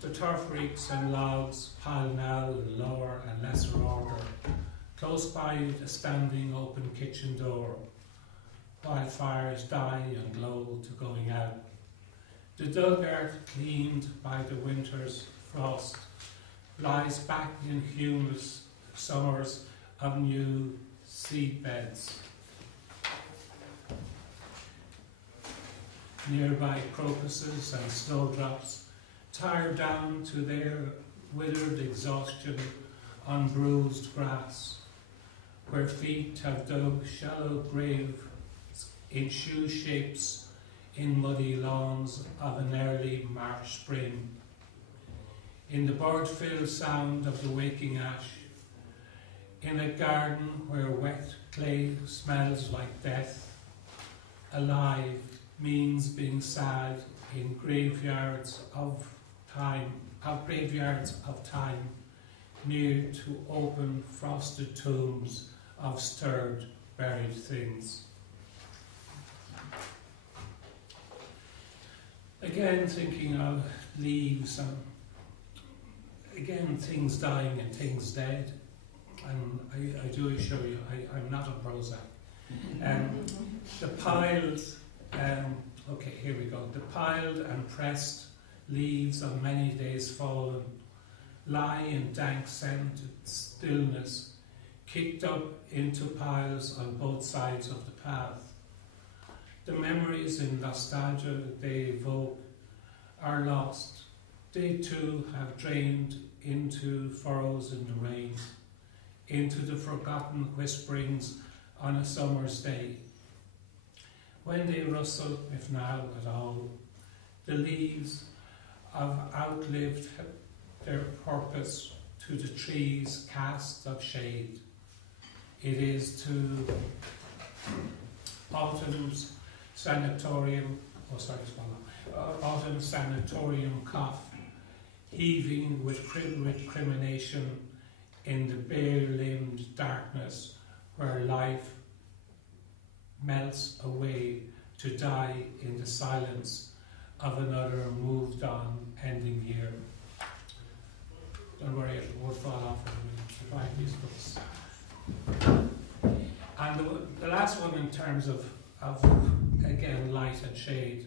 The turf reeks and logs pile now in lower and lesser order. Close by the standing open kitchen door. Wildfires die and glow to going out. The dug earth cleaned by the winter's frost lies back in humus summers of new seed beds. Nearby crocuses and snowdrops tire down to their withered exhaustion on bruised grass, where feet have dug shallow graves in shoe shapes in muddy lawns of an early March spring. In the bird-filled sound of the waking ash, in a garden where wet clay smells like death, alive means being sad in graveyards of time, near to open frosted tombs of stirred buried things. Again, thinking of leaves and again things dying and things dead, and I do assure you I'm not a Prozac. The piled, okay, here we go. The piled and pressed leaves of many days fallen lie in dank scented stillness, kicked up into piles on both sides of the path. The memories in nostalgia they evoke are lost. They too have drained into furrows in the rain, into the forgotten whisperings on a summer's day. When they rustle, if now at all, the leaves have outlived their purpose to the trees cast of shade. It is to autumn's sanatorium, autumn's sanatorium cough, heaving with recrimination in the bare-limbed darkness where life melts away to die in the silence of another moved on ending year. Don't worry, it won't fall off when we survive these books. And the last one in terms of again, light and shade.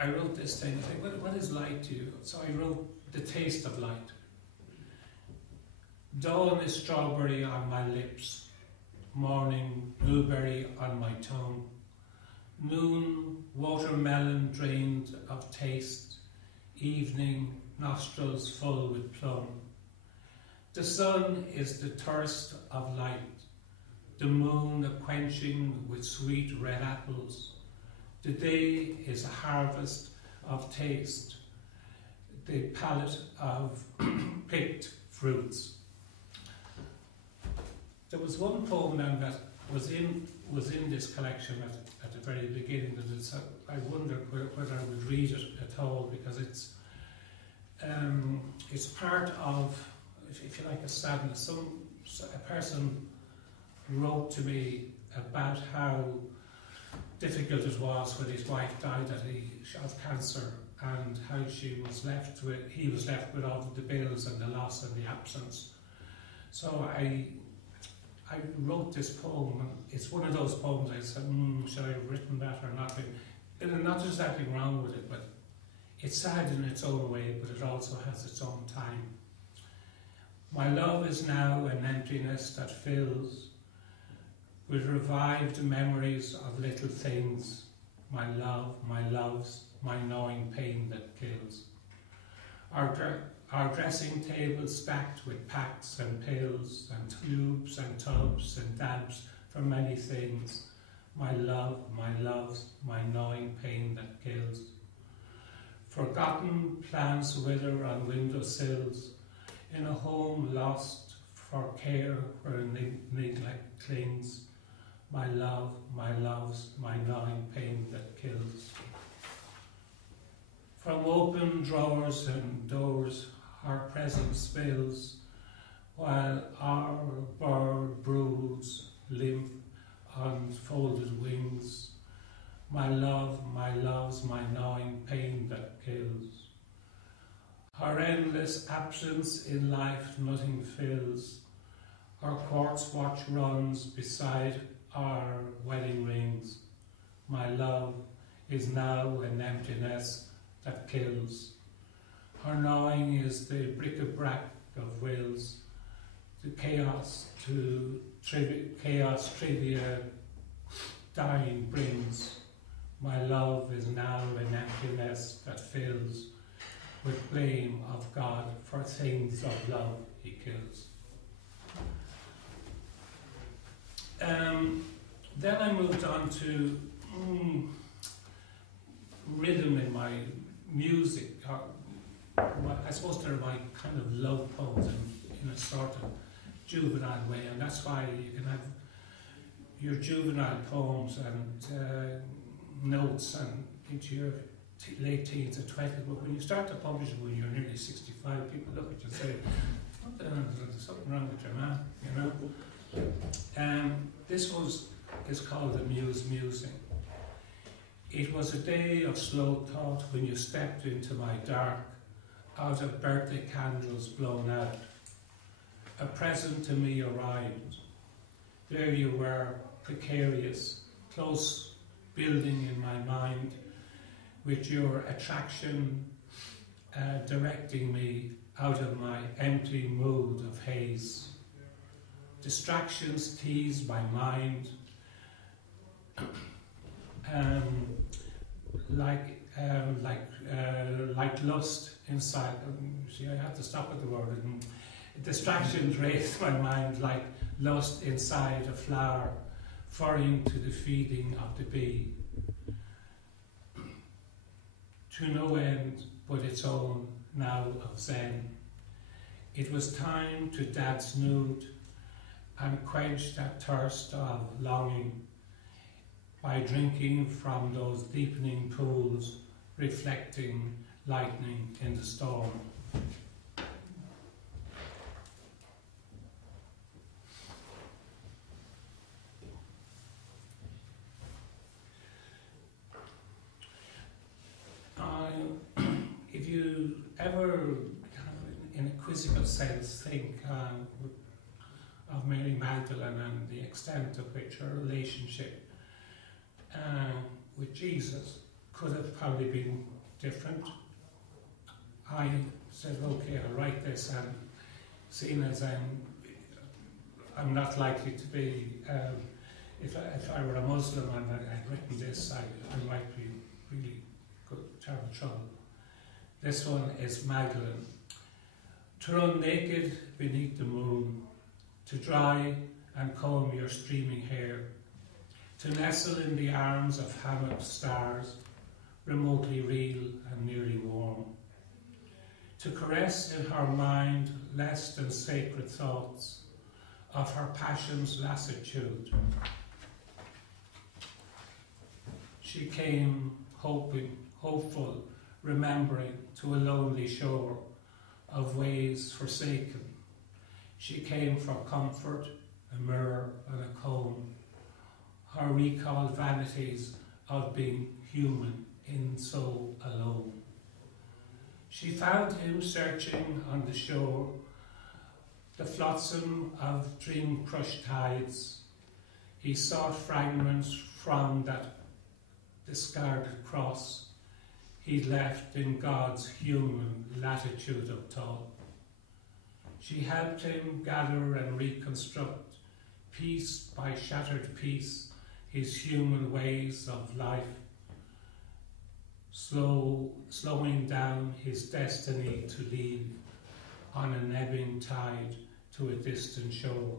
I wrote this thing, I think, what is light to you? So I wrote the taste of light. Dawn is strawberry on my lips, morning blueberry on my tongue, noon watermelon drained of taste, evening nostrils full with plum. The sun is the thirst of light, the moon a quenching with sweet red apples. The day is a harvest of taste, the palette of picked fruits. There was one poem now that was in this collection at the very beginning that I wondered whether I would read it at all, because it's part of, if you like, a sadness. A person wrote to me about how difficult it was when his wife died of cancer, and how he was left with all the bills and the loss and the absence. So I wrote this poem, and it's one of those poems I said, should I have written that or not? And not there's anything wrong with it, but it's sad in its own way, but it also has its own time. My love is now an emptiness that fills with revived memories of little things, my love, my loves, my gnawing pain that kills. Our dressing table stacked with packs and pills and tubes and tubs and dabs for many things. My love, my loves, my gnawing pain that kills. Forgotten plants wither on windowsills, in a home lost for care where neglect clings. My love, my loves, my gnawing pain that kills. From open drawers and doors, our presence spills, while our bird broods limp on folded wings. My love, my loves, my gnawing pain that kills. Our endless absence in life nothing fills. Our quartz watch runs beside our wedding rings. My love is now an emptiness that kills. Our gnawing is the bric-a-brac of wills, the chaos trivia dying brings. My love is now an emptiness that fills with blame of God for things of love he kills. Then I moved on to rhythm in my music. I suppose they're my kind of love poems in a sort of juvenile way, and that's why you can have your juvenile poems and notes and into your late teens and 20s, but when you start to publish it when you're nearly 65, people look at you and say, what the hell, there's something wrong with your man, you know? This is called the Muse Musing. It was a day of slow thought when you stepped into my dark, out of birthday candles blown out. A present to me arrived. There you were, precarious, close building in my mind, with your attraction directing me out of my empty mood of haze. Distractions teased my mind, like lust inside. See, I had to stop at the word. Distractions raised my mind like lust inside a flower, referring to the feeding of the bee. To no end but its own now of Zen. It was time to dance nude and quench that thirst of longing by drinking from those deepening pools, reflecting lightning in the storm. If you ever, in a quizzical sense, think of Mary Magdalene and the extent of which her relationship with Jesus could have probably been different, I said, okay, I'll write this, and seeing as I'm not likely to be, if I were a Muslim and I'd written this, I might be really terrible trouble. This one is Magdalene. To run naked beneath the moon, to dry and comb your streaming hair, to nestle in the arms of hammock stars, remotely real and nearly warm, to caress in her mind less than sacred thoughts of her passion's lassitude. She came hopeful, remembering to a lonely shore of ways forsaken. She came for comfort, a mirror and a comb, her recalled vanities of being human in so alone. She found him searching on the shore, the flotsam of dream-crushed tides. He sought fragments from that discarded cross he'd left in God's human latitude of thought. She helped him gather and reconstruct, piece by shattered piece, his human ways of life, slowing down his destiny to leave on an ebbing tide to a distant shore.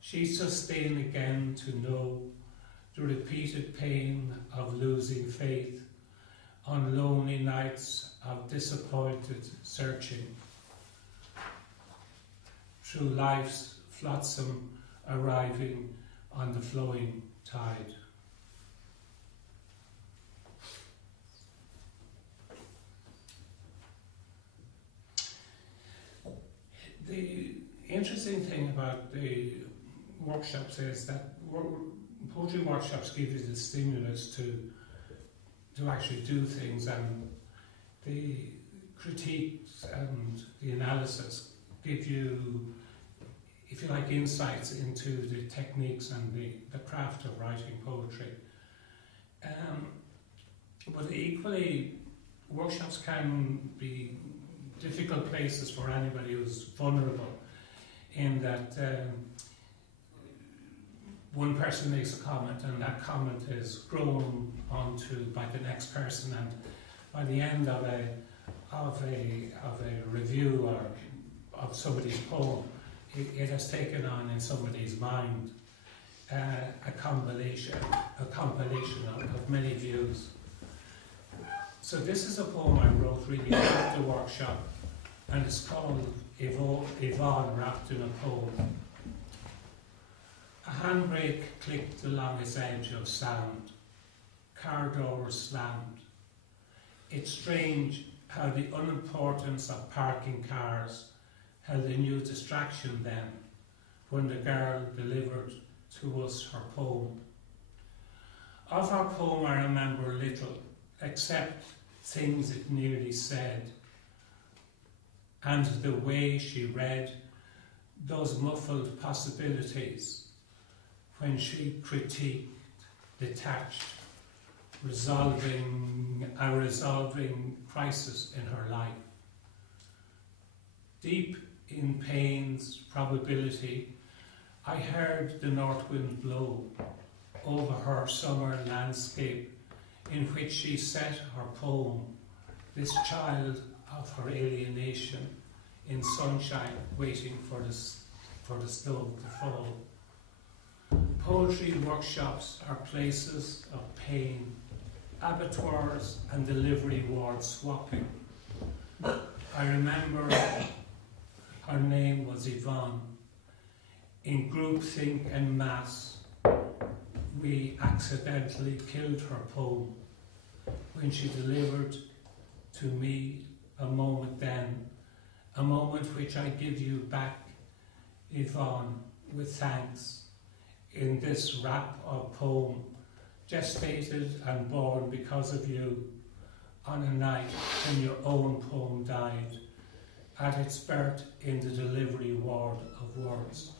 She sustained again to know the repeated pain of losing faith on lonely nights of disappointed searching, through life's flotsam arriving on the flowing tide. The interesting thing about the workshops is that poetry workshops give you the stimulus to actually do things, and the critiques and the analysis give you, if you like, insights into the techniques and the craft of writing poetry. But equally, workshops can be difficult places for anybody who's vulnerable, in that one person makes a comment and that comment is grown onto by the next person, and by the end of a review or of somebody's poem, it has taken on in somebody's mind a compilation of many views. So this is a poem I wrote really at the workshop, and it's called Yvonne Wrapped in a Poem. A handbrake clicked along its edge of sound. Car doors slammed. It's strange how the unimportance of parking cars held a new distraction then, when the girl delivered to us her poem. Of her poem I remember little, except things it nearly said, and the way she read those muffled possibilities when she critiqued, detached, resolving crisis in her life. Deep in pain's probability, I heard the north wind blow over her summer landscape, in which she set her poem, this child of her alienation, in sunshine waiting for the snow to fall. Poetry workshops are places of pain, abattoirs and delivery wards swapping. I remember her name was Yvonne. In groupthink and mass, we accidentally killed her poem when she delivered to me a moment then, a moment which I give you back, Yvonne, with thanks, in this rap of poem, gestated and born because of you, on a night when your own poem died, at its birth in the delivery ward of words.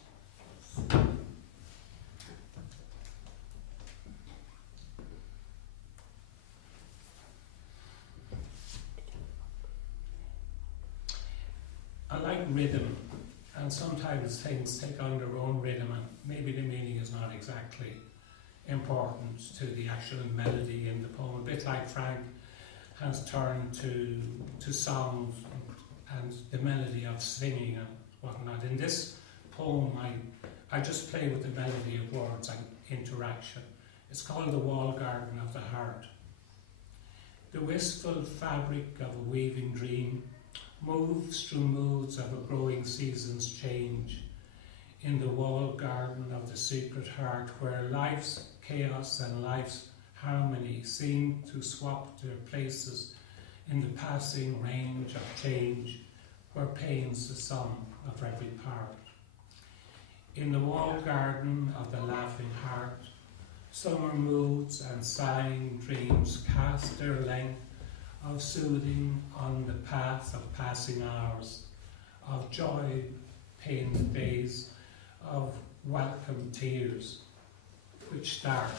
I like rhythm, and sometimes things take on their own rhythm, and maybe the meaning is not exactly important to the actual melody in the poem. A bit like Frank has turned to songs and the melody of singing and whatnot. In this poem, I just play with the melody of words and interaction. It's called The Wall Garden of the Heart. The wistful fabric of a weaving dream moves through moods of a growing season's change in the wall garden of the secret heart, where life's chaos and life's harmony seem to swap their places in the passing range of change, where pain's the sum of every part. In the wall garden of the laughing heart, summer moods and sighing dreams cast their length of soothing on the path of passing hours, of joy, pained days, of welcome tears, which start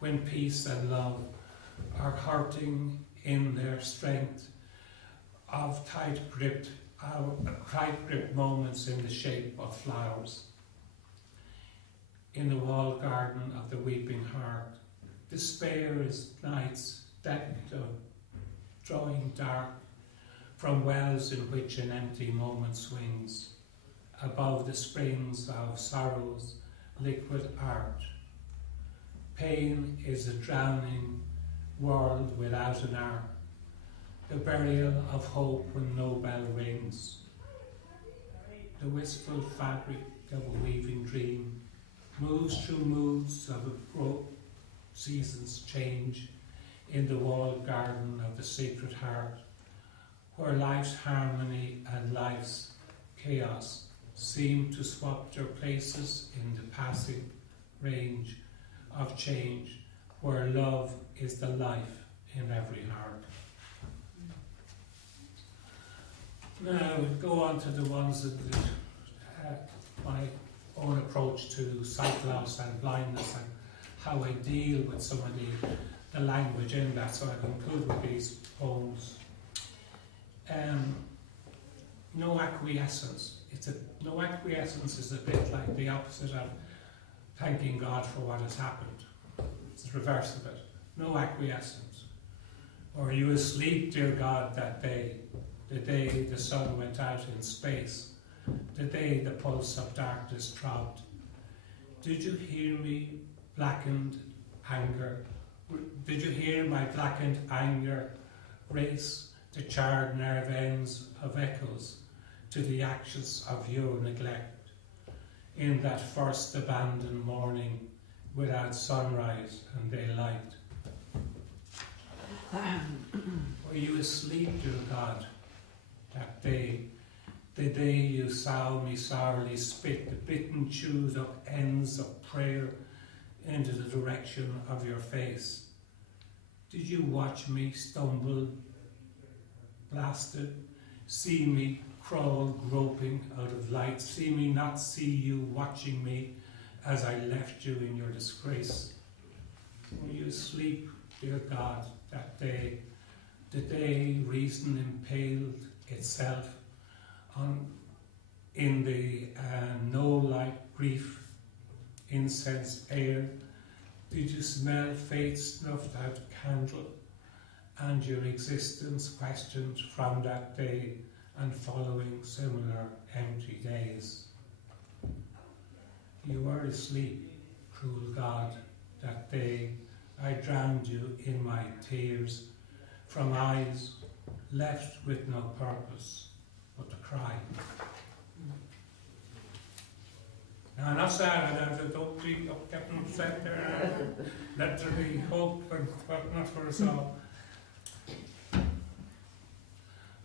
when peace and love are hurting in their strength, of tight-gripped moments in the shape of flowers. In the wall garden of the weeping heart, despair is nights decked of drawing dark from wells in which an empty moment swings, above the springs of sorrow's liquid art. Pain is a drowning world without an ark, the burial of hope when no bell rings. The wistful fabric of a weaving dream moves through moods of a growth seasons change in the walled garden of the sacred heart, where life's harmony and life's chaos seem to swap their places in the passing range of change, where love is the life in every heart. Now we go on to the ones that my own approach to sight loss and blindness and how I deal with some of the language in that, so I conclude with these poems. No acquiescence. No acquiescence is a bit like the opposite of thanking God for what has happened. It's the reverse of it. No acquiescence. Or are you asleep, dear God, that day? The day the sun went out in space. The day the pulse of darkness throbbed. Did you hear me blackened anger? Did you hear my blackened anger race the charred nerve ends of echoes to the ashes of your neglect? In that first abandoned morning without sunrise and daylight. Were you asleep, dear God, that day? The day you saw me sorely spit the bitten chewed up ends of prayer into the direction of your face? Did you watch me stumble, blasted, see me crawl groping out of light, see me not see you watching me as I left you in your disgrace? Were you asleep, dear God, that day, the day reason impaled itself in the no-like grief, incense air? Did you smell fate's snuffed out candle, and your existence questioned from that day and following similar empty days? You were asleep, cruel God, that day. I drowned you in my tears, from eyes left with no purpose but to cry. Now, enough sad, I don't be getting upset there. Let there be hope, but not for us all.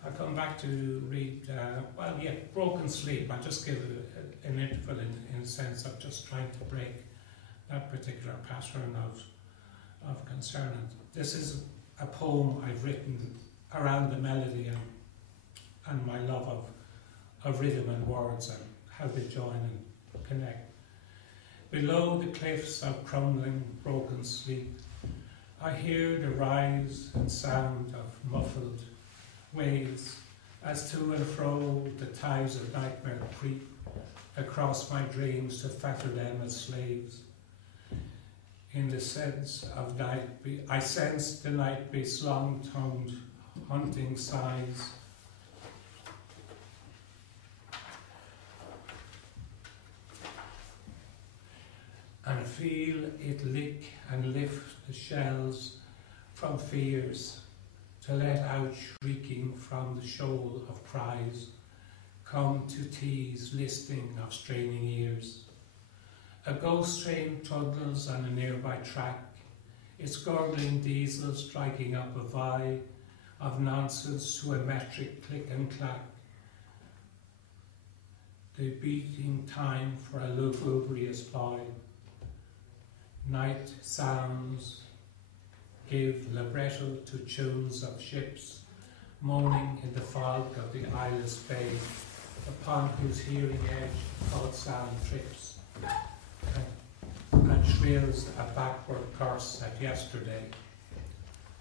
I'll come back to read, Broken Sleep. I'll just give an interval in a sense of just trying to break that particular pattern of concern. This is a poem I've written around the melody and my love of rhythm and words and how they join and connect. Below the cliffs of crumbling, broken sleep, I hear the rise and sound of muffled waves as to and fro the ties of nightmare creep across my dreams to fetter them as slaves. In the sense of night, I sense the night beast's long-tongued hunting sighs. And feel it lick and lift the shells from fears to let out shrieking from the shoal of cries, come to tease listing of straining ears. A ghost train tunnels on a nearby track, its gurgling diesel striking up a vie of nonsense to a metric click and clack. The beating time for a lugubrious boy. Night sounds give libretto to tunes of ships moaning in the fog of the eyeless bay, upon whose hearing edge thought sound trips and shrills a backward curse at yesterday.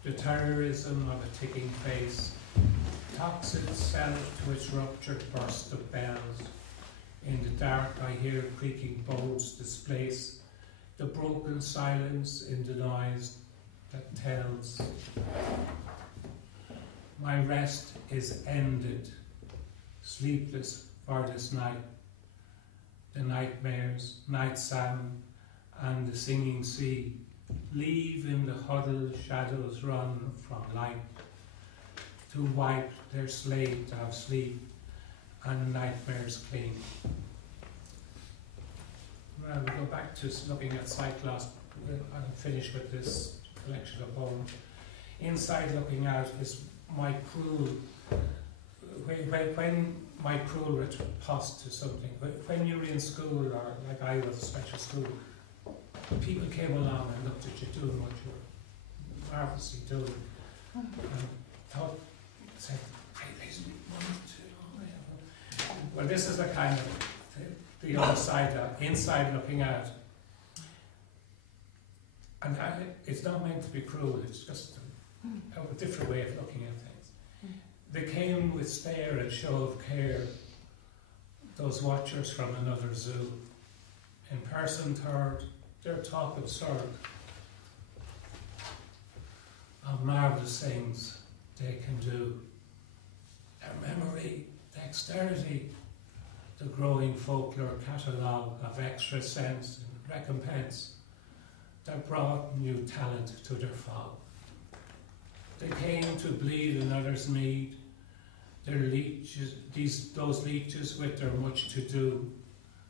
The terrorism of a ticking face talks itself to its ruptured burst of bells. In the dark I hear creaking boats displace the broken silence in the noise that tells. My rest is ended, sleepless for this night. The nightmares, night sound, and the singing sea leave in the huddled shadows run from light to wipe their slate of sleep and nightmares clean. Well, we go back to looking at Cyclops. I'll finish with this collection of poems. Inside looking out is my cruel, when my cruel riposte to something. When you were in school, or like I was, a special school, people came along and looked at you doing what you were marvellously doing, and said, well, this is the kind of the other side, inside looking out. And it's not meant to be cruel, it's just a different way of looking at things. They came with stare and show of care, those watchers from another zoo. In person third, their talk absurd of marvellous things they can do. Their memory, dexterity, the growing folklore catalogue of extra sense and recompense that brought new talent to their fall. They came to bleed another's mead, their leeches, those leeches with their much to do,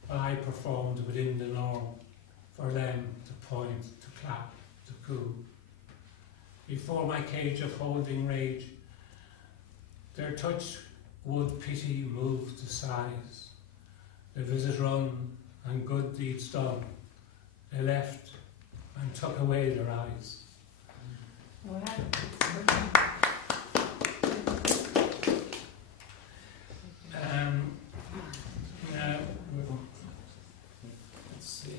while I performed within the norm for them to point, to clap, to coo. Before my cage of holding rage, their touch would pity move to sighs. The visit run and good deeds done, they left and took away their eyes. Wow. Now, let's see.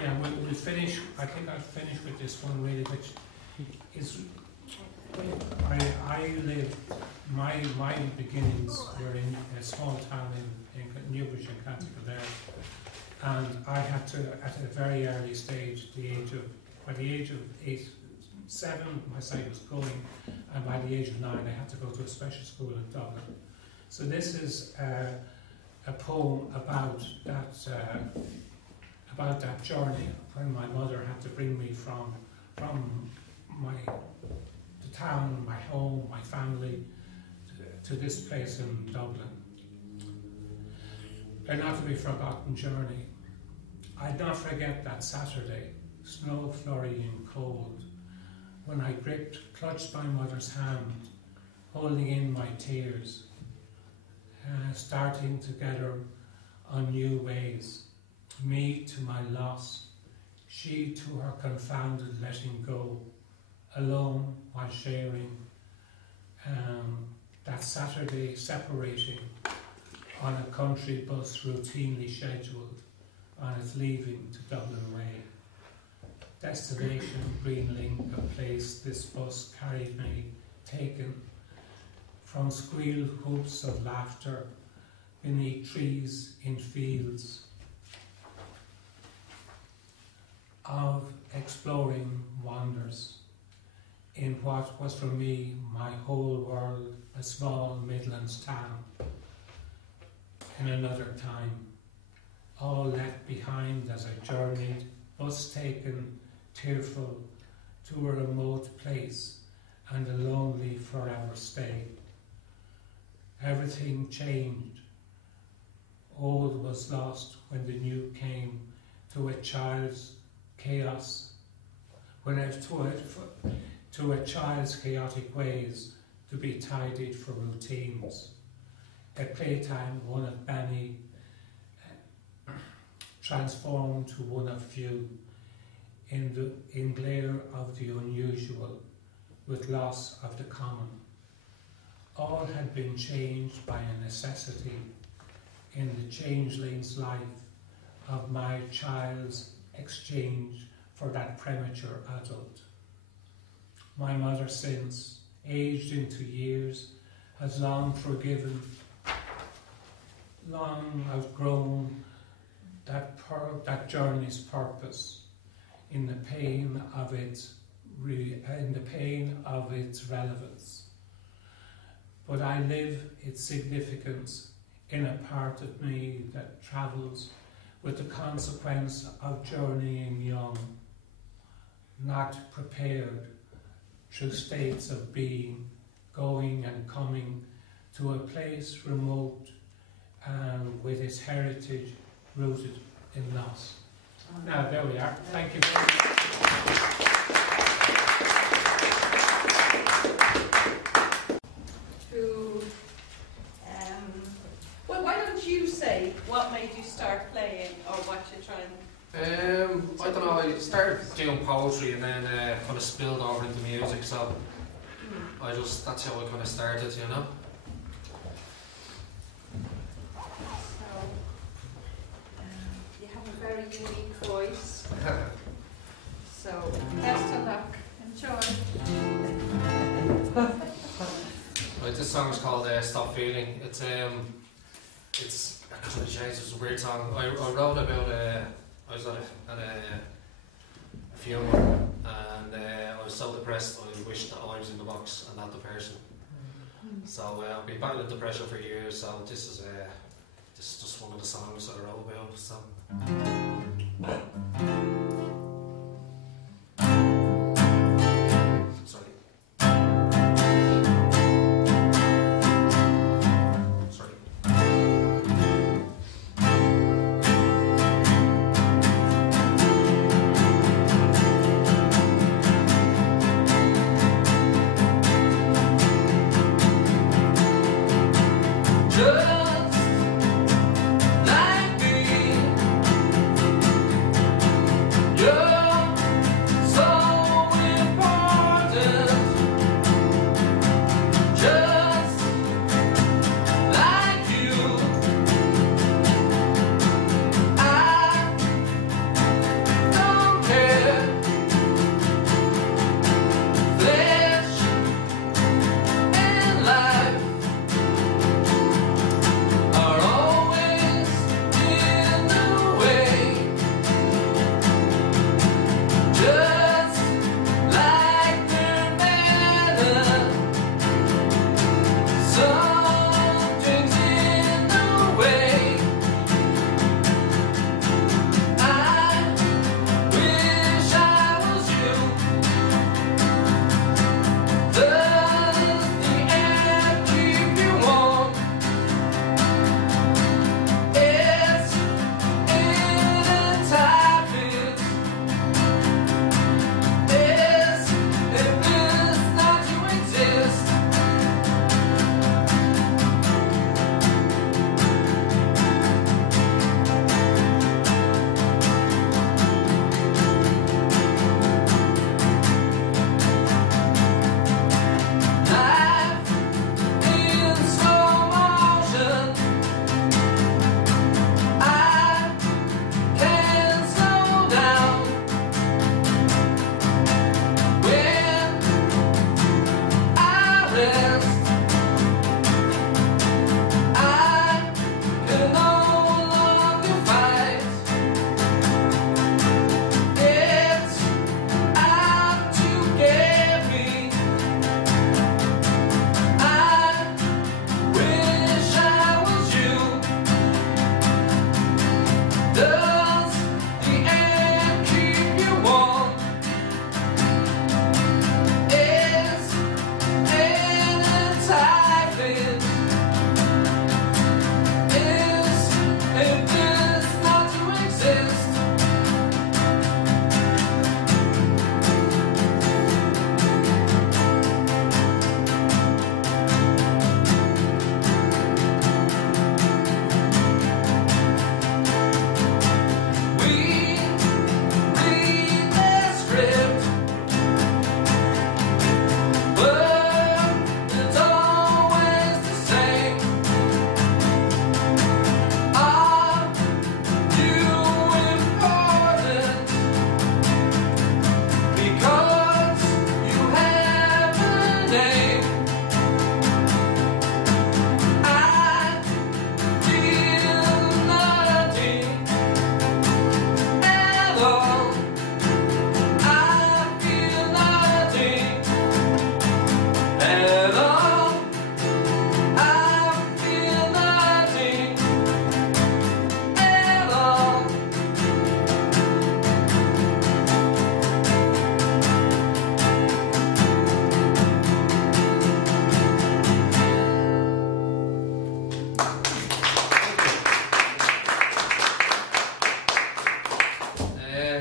Yeah, we'll finish. I think I'll finish with this one really, which is I lived. My beginnings were in a small town in Newbridge and County Kildare, and I had to, at a very early stage, by the age of 7, my sight was going, and by the age of 9, I had to go to a special school in Dublin. So this is a poem about that journey when my mother had to bring me from the town, my home, my family, to this place in Dublin. A not to be forgotten journey. I'd not forget that Saturday, snow flurrying cold, when I clutched my mother's hand, holding in my tears, starting together on new ways, me to my loss, she to her confounded letting go, alone while sharing that Saturday separating on a country bus routinely scheduled on its leaving to Dublin way. Destination Green Link, a place this bus carried me, taken from squealed whoops of laughter beneath trees in fields, of exploring wonders in what was for me my whole world, a small Midlands town. In another time, all left behind as I journeyed, bus taken, tearful, to a remote place and a lonely forever stay. Everything changed. Old was lost when the new came, to a child's chaos, to a child's chaotic ways to be tidied for routines. A playtime, one of many, transformed to one of few, in glare of the unusual, with loss of the common. All had been changed by a necessity in the changeling's life of my child's exchange for that premature adult. My mother since, aged into years, has long forgiven, long outgrown that journey's purpose, in the pain of its relevance. But I live its significance in a part of me that travels with the consequence of journeying young, not prepared through states of being, going and coming to a place remote and with its heritage rooted in loss. Now, there we are. Thank you very much. Well, why don't you say what made you start playing or what you're trying? I don't know, I started doing poetry and then kind of spilled over into music, so that's how I kind of started, you know. So, you have a very unique voice. So, best of luck. Enjoy. Right, this song is called Stop Feeling. It's it's a weird song. I wrote about I was at a funeral and I was so depressed I wished that I was in the box and not the person. So I've been battling depression for years, so this is just one of the songs that I wrote about. So. Just like me,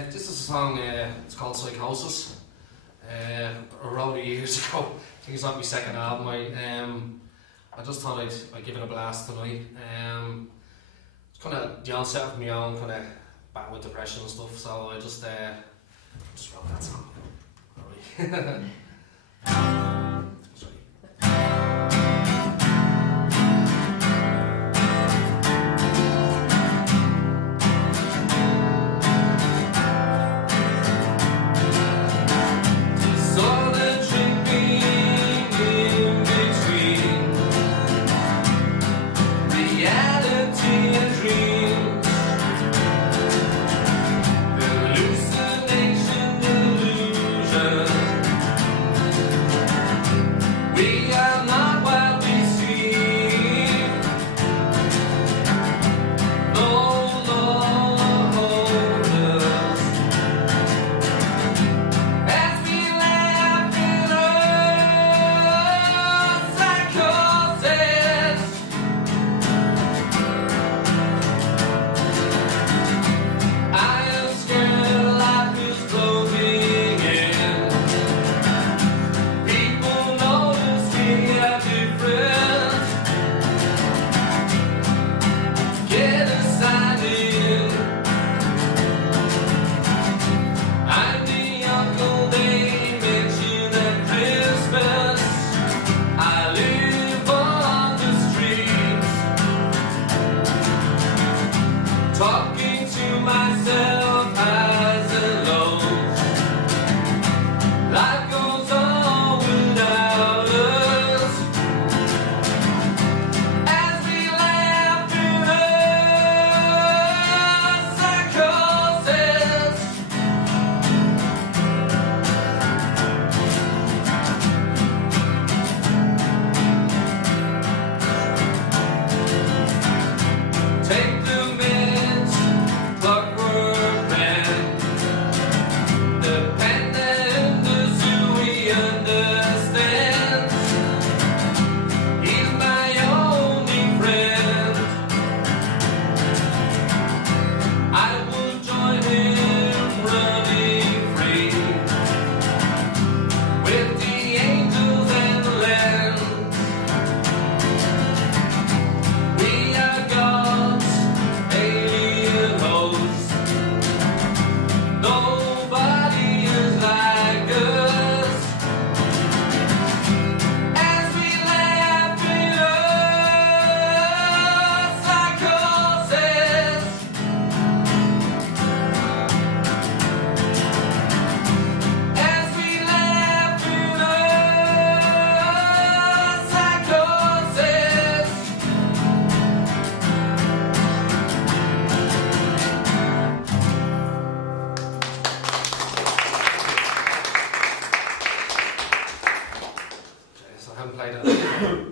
this is a song, it's called Psychosis. I wrote it years ago. I think it's on my second album. I just thought I'd give it a blast tonight. It's kind of the onset of my own kind of battle with depression and stuff, so I just wrote that song. Alright.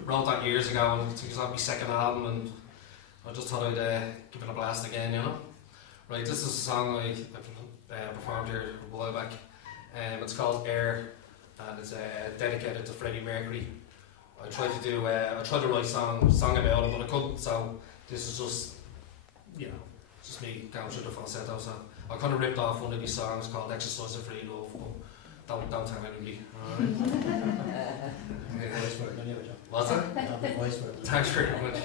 Wrote that years ago, and it's on my second album, and I just thought I'd give it a blast again, you know. Right, this is a song I performed here a while back. It's called Air, and it's dedicated to Freddie Mercury. I tried to write a song about it, but I couldn't. So this is just, you know, just me going through the falsetto. So I kind of ripped off one of these songs called "Exercise of Free Love." But don't tell anybody. What's that? Thanks very much.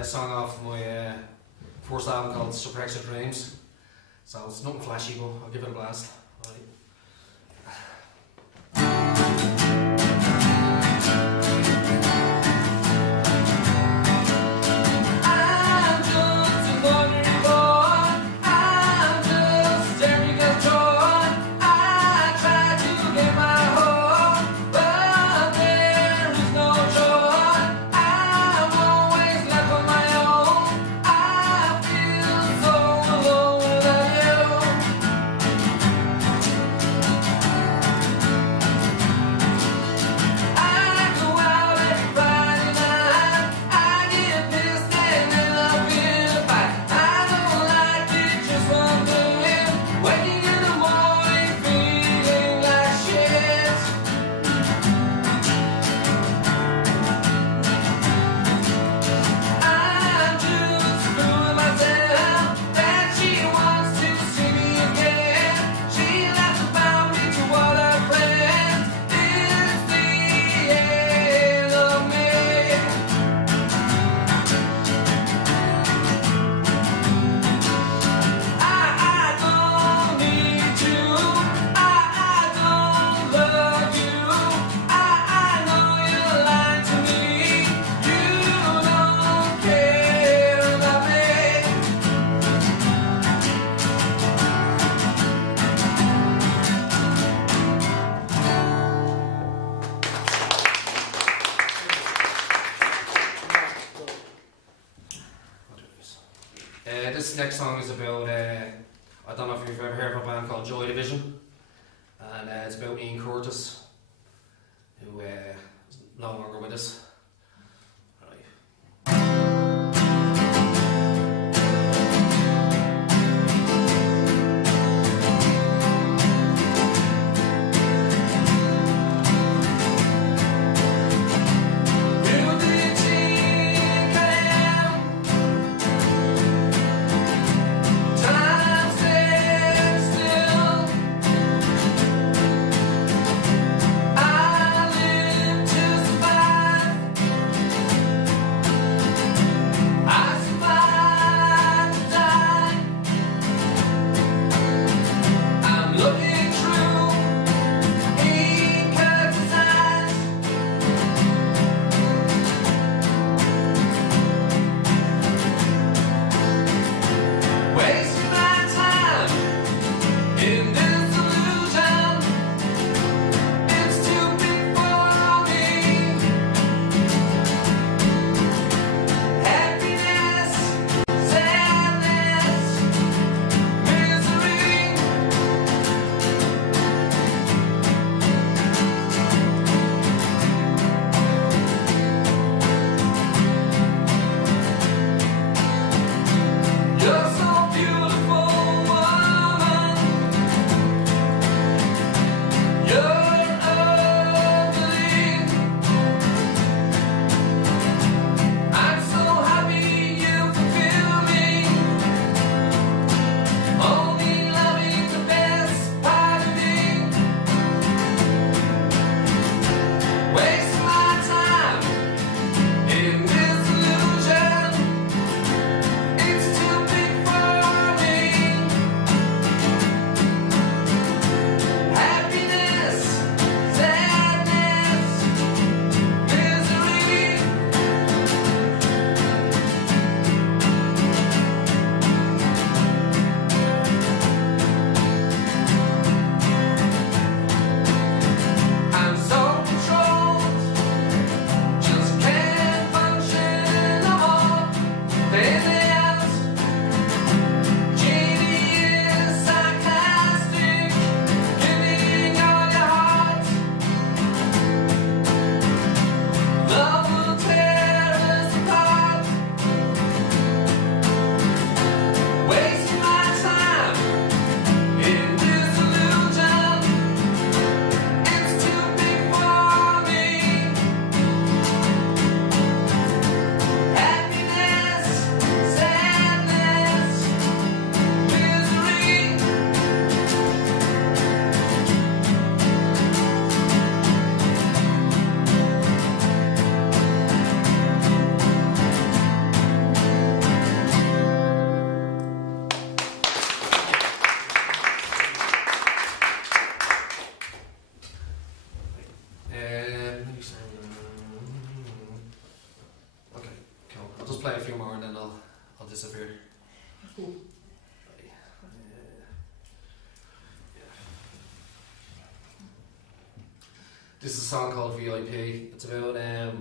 a song off my first album called Suppress Your Dreams. So it's nothing flashy, but I'll give it a blast. Right. This next song is about, I don't know if you've ever heard of a band called Joy Division, and it's about Ian Curtis, who is no longer with us. Time stands still. Let me see. Okay, cool. I'll just play a few more and then I'll disappear. This is a song called VIP. It's about I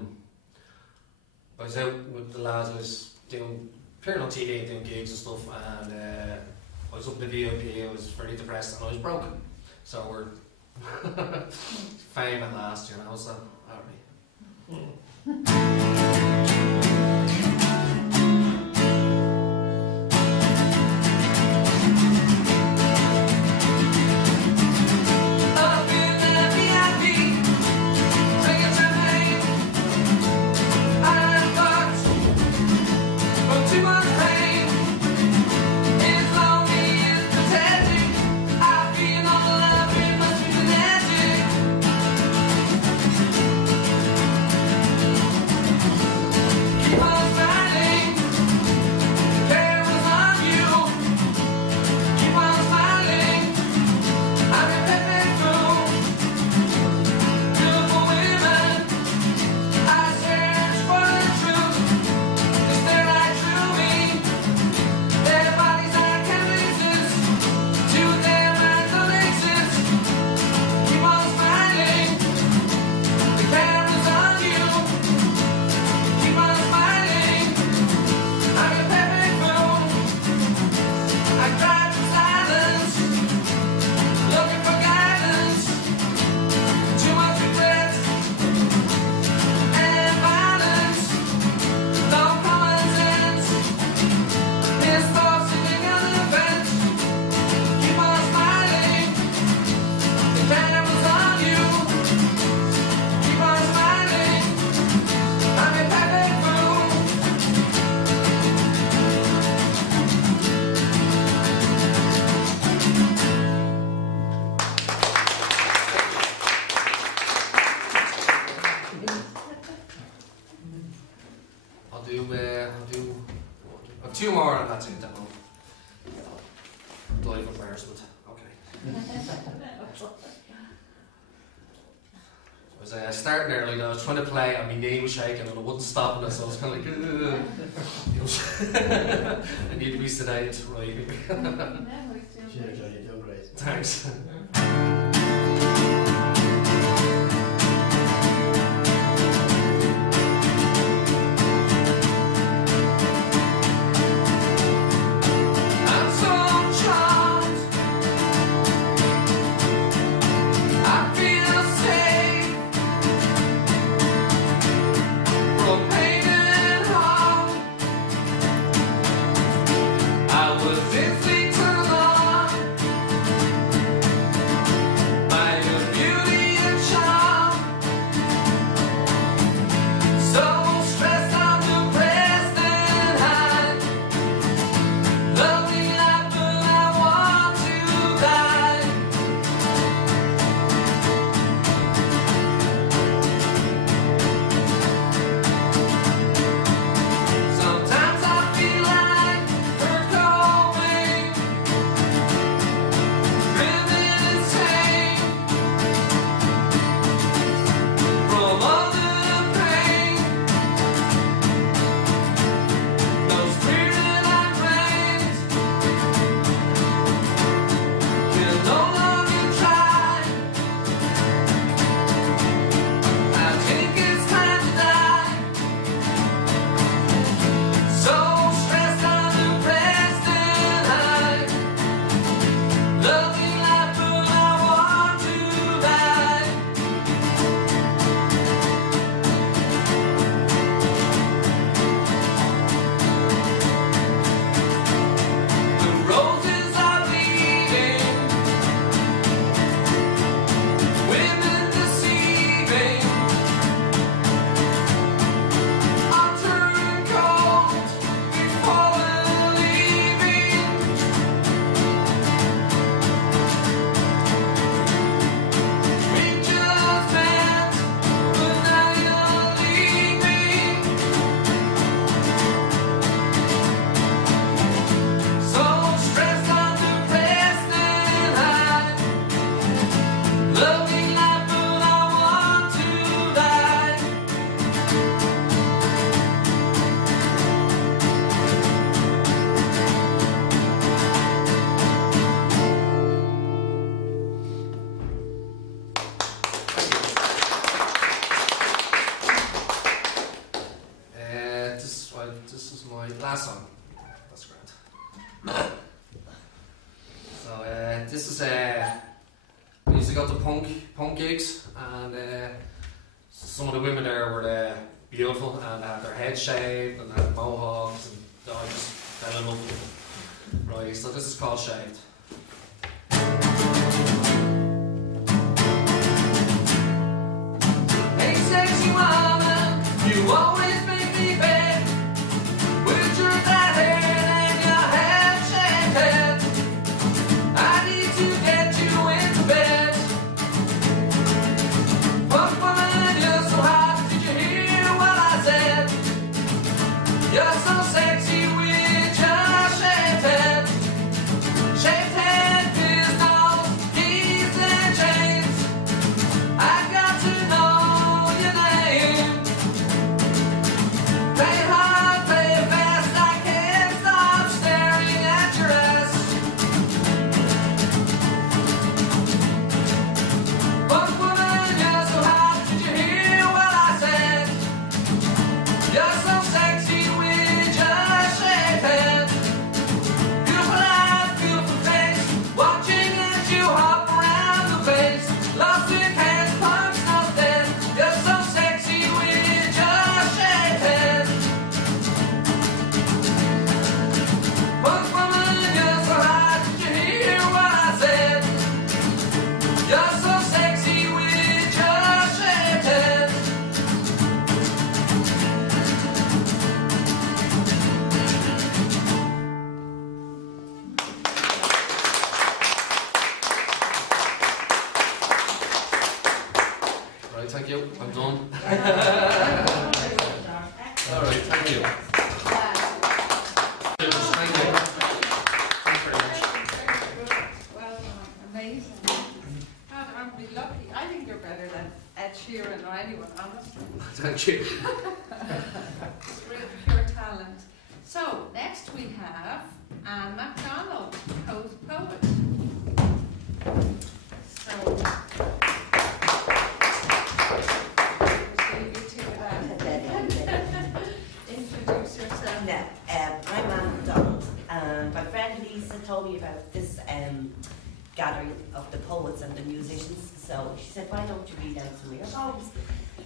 was out with the lads. I was appearing on TV and doing gigs and stuff, and I was up in the VIP. I was very depressed and I was broken. So we're fame at last, you know. So two more and that's it. Demo. Live embarrassment. Okay. I was starting early and I was trying to play and my knee was shaking and I wasn't stopping it, so I was kind of like, I need to be sedated, right? Cheers, John, you're doing great. Thanks. I was in sleep too long. last song. That's great. So this is we used to go to punk gigs, and some of the women there were beautiful and had their head shaved and had mohawks, and I just fell in love with them. Right, so this is called Shaved. Hey sexy woman, you always make me beg with your bad hair and your head shaved head. I need to get you into bed. Fuck woman, you're so hot, did you hear what I said? You're so sexy with your shaved head. Shaved head is no keys and chains. I got to know your name. Play hard, play fast, I can't stop staring at your ass. But woman, you're so hot, did you hear what I said? You're so sexy with your shaved head. Beautiful eyes, beautiful face, watching as you hop around the place. Lost in hands, punch not dead. You're so sexy with your shaved head. But woman, you're so hot, did you hear what I said? You're so sexy with your shaved head. Right, thank you. I'm done. All right, thank you. Thank you. Thanks very much. Well done, amazing. Aren't we lucky? I think you're better than Ed Sheeran or anyone, honestly. Thank you. It's real pure talent. So, next we have Anne MacDonald, Howth poet. So, introduce yourself. No, I'm Anne MacDonald, and my friend Lisa told me about this gathering of the poets and the musicians. So she said, "Why don't you read out some of your poems?"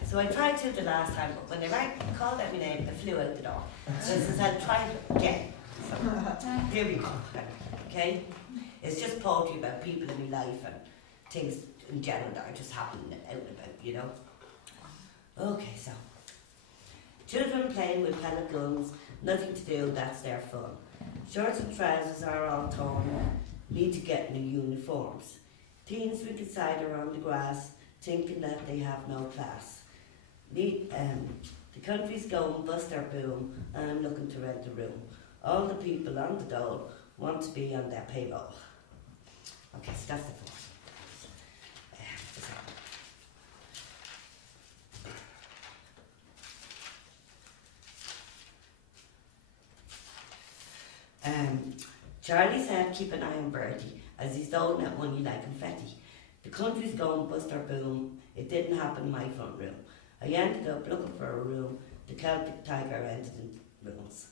So I tried to the last time, but when they called out my name, I flew out the door. So I says, "I'll try it again." So here we go. Okay, it's just poetry about people in my life and things in general that are just happening out and about, you know. Okay, so. Children playing with pellet guns, nothing to do, that's their fun. Shorts and trousers are all torn, need to get new uniforms. Teens reconciled around the grass, thinking that they have no class. The country's going bust their boom, and I'm looking to rent a room. All the people on the dole want to be on their payroll. Okay, so that's the first. Charlie said, "Keep an eye on Bertie, as he's doling out money like confetti. The country's going bust or boom, it didn't happen in my front room. I ended up looking for a room, the Celtic tiger ended in ruins.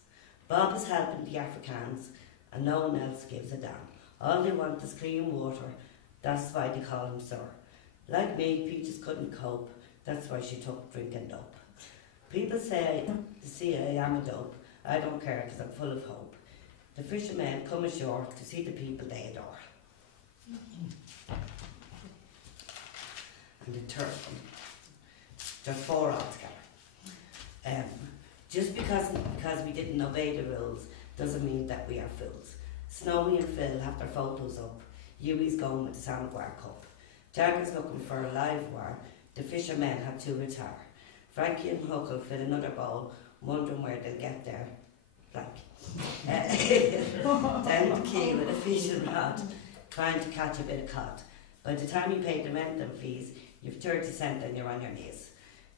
Bob is helping the Africans, and no one else gives a damn. All they want is clean water, that's why they call him sir. Like me, Peaches couldn't cope, that's why she took drinking dope. People say I am a dope, I don't care because I'm full of hope. The fishermen come ashore to see the people they adore." And the third one, there's four altogether. Just because we didn't obey the rules doesn't mean that we are fools. Snowy and Phil have their photos up. Huey's going with the Sandbar Cup. Jack is looking for a live wire. The fishermen have to retire. Frankie and Huck will fill another bowl, wondering where they'll get there. Blank. Down the quay with a fishing rod, trying to catch a bit of cod. By the time you pay the rent and fees, you've 30 cents and you're on your knees.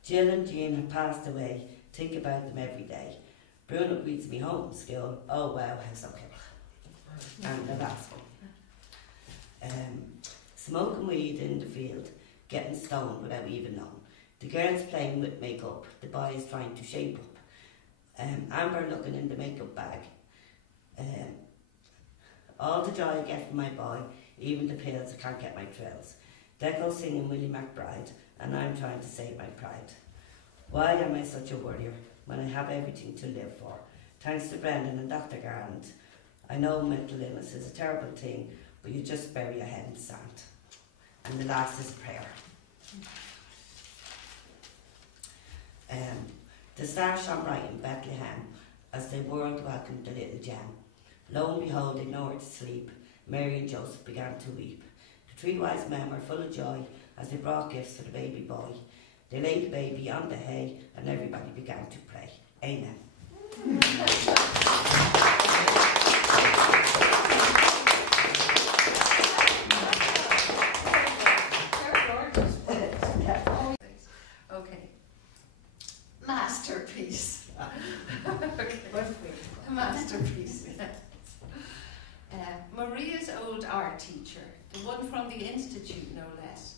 Jill and Jean have passed away, think about them every day. Bruno greets me home from school, oh wow, how so cool. And the last one. Smoking weed in the field, getting stoned without even knowing. The girls playing with makeup, the boys trying to shape up. Amber looking in the makeup bag. All the joy I get from my boy, even the pills I can't get my thrills. Deco singing Willie McBride, and I'm trying to save my pride. Why am I such a worrier when I have everything to live for? Thanks to Brendan and Dr. Garland. I know mental illness is a terrible thing, but you just bury your head in sand. And the last is prayer. The stars shone bright in Bethlehem as the world welcomed the little gem. Lo and behold, they nowhere to sleep. Mary and Joseph began to weep. The 3 wise men were full of joy as they brought gifts for the baby boy. They laid the baby on the hay and everybody began to pray. Amen. Okay. Masterpiece. Okay. Masterpiece. Maria's old art teacher, the one from the Institute no less,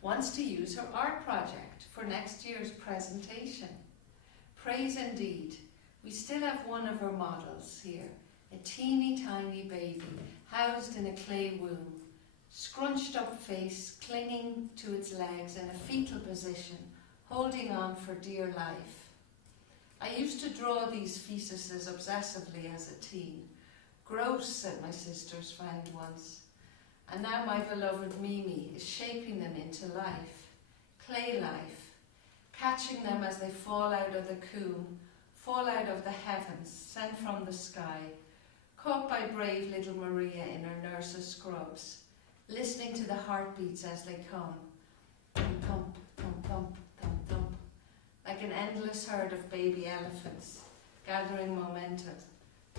wants to use her art project for next year's presentation. Praise indeed. We still have one of her models here, a teeny tiny baby housed in a clay womb, scrunched up face clinging to its legs in a fetal position, holding on for dear life. I used to draw these fetuses obsessively as a teen. Gross, said my sister's friend once. And now my beloved Mimi is shaping them into life, clay life, catching them as they fall out of the comb, fall out of the heavens, sent from the sky, caught by brave little Maria in her nurse's scrubs, listening to the heartbeats as they come. Thump, thump, thump, thump, thump, thump, like an endless herd of baby elephants, gathering momentum.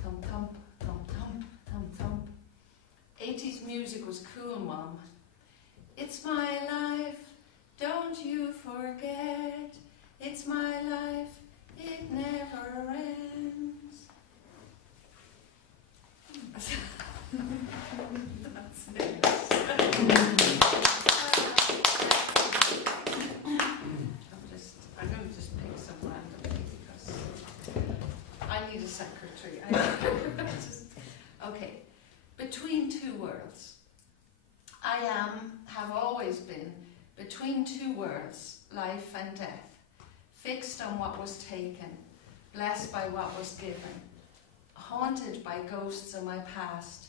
Thump, thump, thump, thump, thump, thump. 80s music was cool, Mom. It's my life, don't you forget. It's my life, it never ends. That's it. I'm going to just pick some randomly because I need a secretary. Okay. Between two worlds. I have always been between two worlds, life and death, fixed on what was taken, blessed by what was given, haunted by ghosts of my past,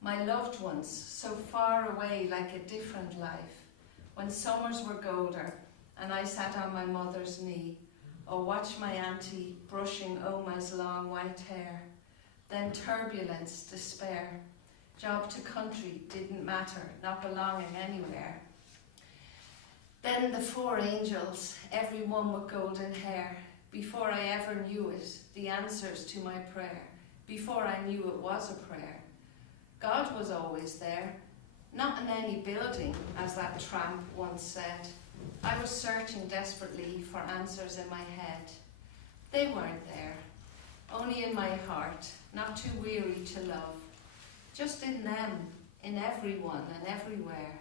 my loved ones so far away like a different life, when summers were golder and I sat on my mother's knee, or watched my auntie brushing Oma's long white hair, then turbulence, despair, job to country didn't matter, not belonging anywhere. Then the 4 angels, every one with golden hair, before I ever knew it, the answers to my prayer, before I knew it was a prayer. God was always there, not in any building, as that tramp once said. I was searching desperately for answers in my head. They weren't there, only in my heart, not too weary to love. Just in them, in everyone and everywhere,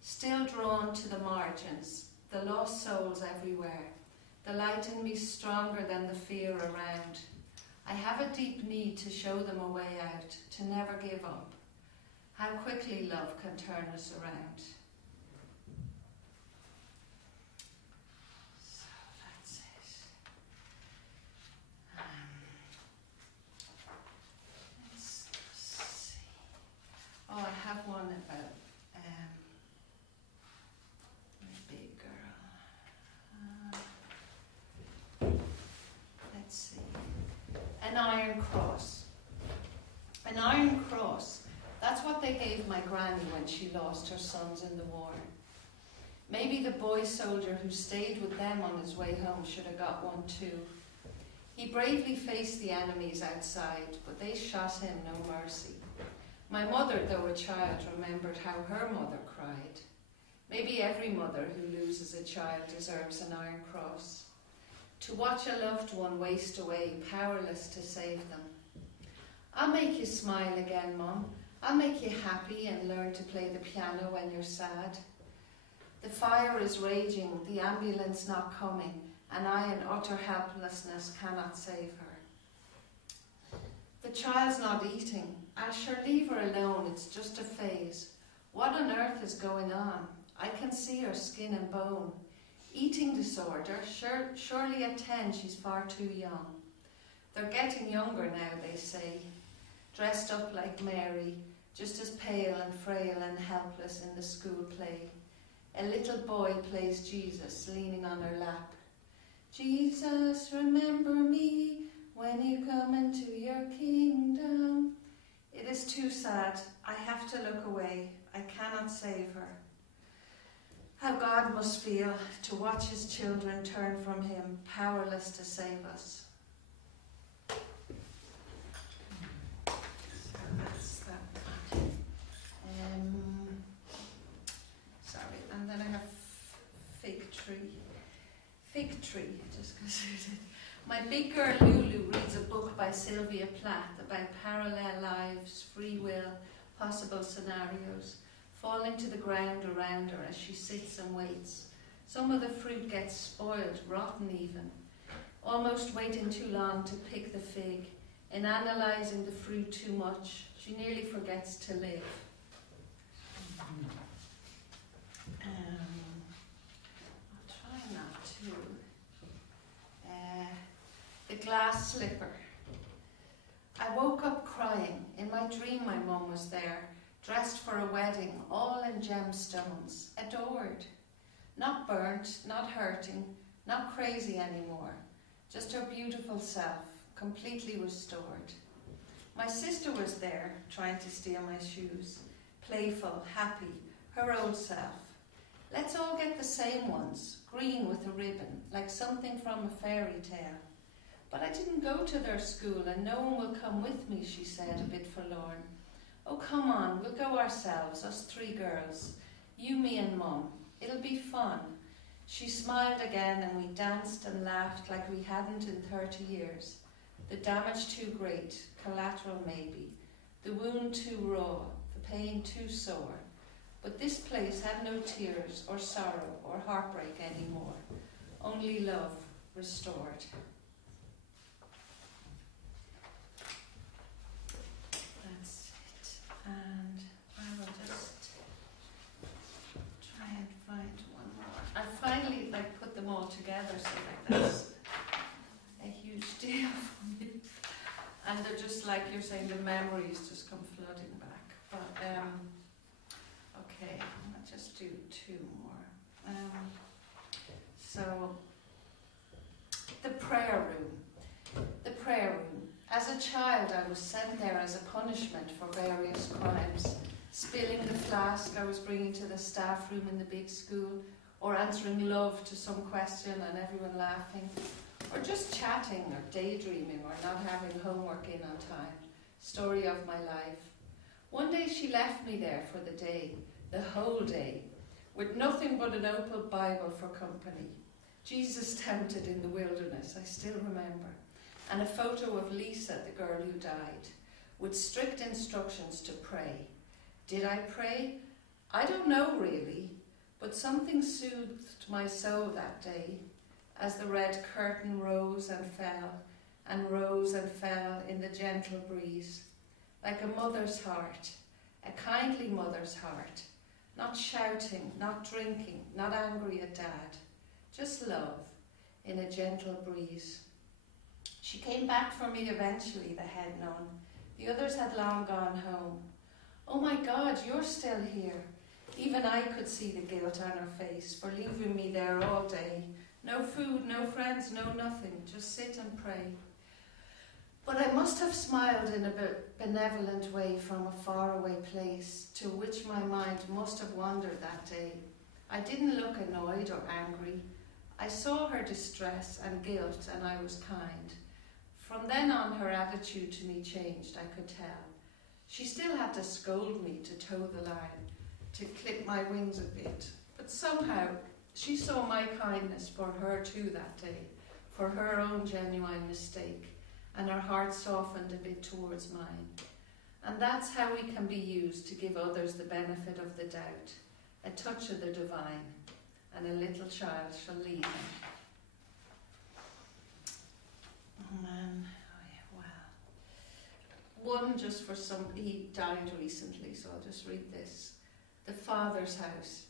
still drawn to the margins, the lost souls everywhere, the light in me stronger than the fear around. I have a deep need to show them a way out, to never give up. How quickly love can turn us around. So that's it. Let's see. Oh, I have one about my big girl. Let's see. An iron cross. An iron cross. That's what they gave my granny when she lost her sons in the war. Maybe the boy soldier who stayed with them on his way home should have got one too. He bravely faced the enemies outside, but they shot him no mercy. My mother, though a child, remembered how her mother cried. Maybe every mother who loses a child deserves an iron cross. To watch a loved one waste away, powerless to save them. I'll make you smile again, Mum. I'll make you happy and learn to play the piano when you're sad. The fire is raging, the ambulance not coming, and I in utter helplessness cannot save her. The child's not eating. I sure leave her alone, it's just a phase. What on earth is going on? I can see her skin and bone. Eating disorder, surely at 10 she's far too young. They're getting younger now, they say, dressed up like Mary, just as pale and frail and helpless in the school play. A little boy plays Jesus, leaning on her lap. Jesus, remember me when you come into your kingdom. It is too sad. I have to look away. I cannot save her. How God must feel to watch his children turn from him, powerless to save us. So that's that. Sorry, and then I have fig tree. Fig tree, just because my big girl Lulu reads a book by Sylvia Plath about parallel lives, free will, possible scenarios, falling to the ground around her as she sits and waits. Some of the fruit gets spoiled, rotten even, almost waiting too long to pick the fig. In analysing the fruit too much, she nearly forgets to live. I'll try not to. The glass slipper. I woke up crying. In my dream my mum was there, dressed for a wedding, all in gemstones, adored. Not burnt, not hurting, not crazy anymore. Just her beautiful self, completely restored. My sister was there, trying to steal my shoes. Playful, happy, her old self. Let's all get the same ones, green with a ribbon, like something from a fairy tale. But I didn't go to their school and no one will come with me, she said, a bit forlorn. Oh, come on, we'll go ourselves, us 3 girls. You, me and Mum. It'll be fun. She smiled again and we danced and laughed like we hadn't in 30 years. The damage too great, collateral maybe. The wound too raw, the pain too sore. But this place had no tears or sorrow or heartbreak anymore. Only love restored. That's it. And I will just try and find one more. I finally put them all together, so that's a huge deal for me. And they're just like you're saying, the memories just come flooding back. But okay, I'll just do 2 more. So, the prayer room. The prayer room. As a child, I was sent there as a punishment for various crimes. Spilling the flask I was bringing to the staff room in the big school, or answering love to some question and everyone laughing, or just chatting or daydreaming or not having homework in on time. Story of my life. One day she left me there for the day, the whole day, with nothing but an open Bible for company. Jesus tempted in the wilderness, I still remember, and a photo of Lisa, the girl who died, with strict instructions to pray. Did I pray? I don't know really, but something soothed my soul that day as the red curtain rose and fell in the gentle breeze, like a mother's heart, a kindly mother's heart, not shouting, not drinking, not angry at Dad, just love in a gentle breeze. She came back for me eventually, the head nun. The others had long gone home. Oh my God, you're still here. Even I could see the guilt on her face for leaving me there all day. No food, no friends, no nothing, just sit and pray. But I must have smiled in a benevolent way from a faraway place to which my mind must have wandered that day. I didn't look annoyed or angry. I saw her distress and guilt and I was kind. From then on her attitude to me changed, I could tell. She still had to scold me to toe the line, to clip my wings a bit, but somehow she saw my kindness for her too that day, for her own genuine mistake, and her heart softened a bit towards mine. And that's how we can be used to give others the benefit of the doubt, a touch of the divine, and a little child shall lead them. Oh man, oh yeah, just for he died recently, so I'll just read this. The Father's House.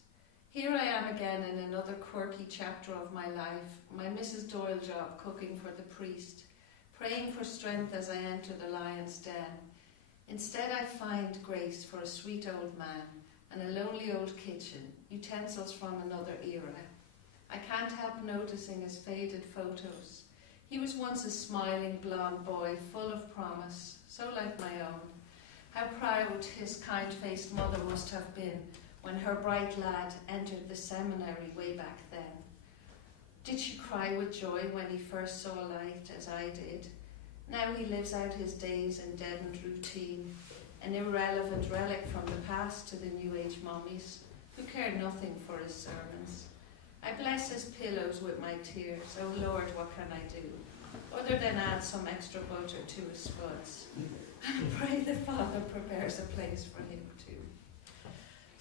Here I am again in another quirky chapter of my life, my Mrs. Doyle job cooking for the priest, praying for strength as I enter the lion's den. Instead I find grace for a sweet old man and a lonely old kitchen, utensils from another era. I can't help noticing his faded photos. He was once a smiling blonde boy, full of promise, so like my own. How proud his kind-faced mother must have been when her bright lad entered the seminary way back then. Did she cry with joy when he first saw light, as I did? Now he lives out his days in deadened routine, an irrelevant relic from the past to the New Age mummies, who care nothing for his sermons. I bless his pillows with my tears. Oh Lord, what can I do? Other than add some extra butter to his spuds. And pray the Father prepares a place for him too.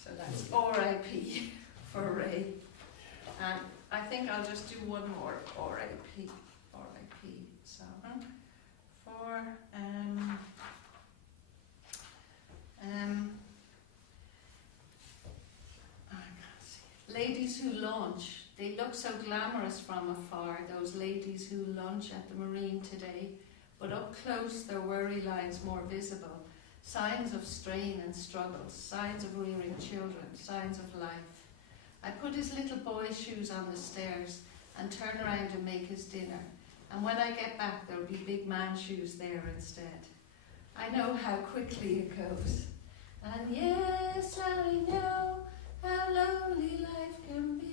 So that's R.I.P. for Ray. And I think I'll just do one more R.I.P. R.I.P. So for I can't see. Ladies who launch. They look so glamorous from afar, those ladies who lunch at the Marine today, but up close their worry lines more visible, signs of strain and struggles, signs of rearing children, signs of life. I put his little boy shoes on the stairs and turn around and make his dinner, and when I get back there'll be big man shoes there instead. I know how quickly it goes, and yes, I know how lonely life can be.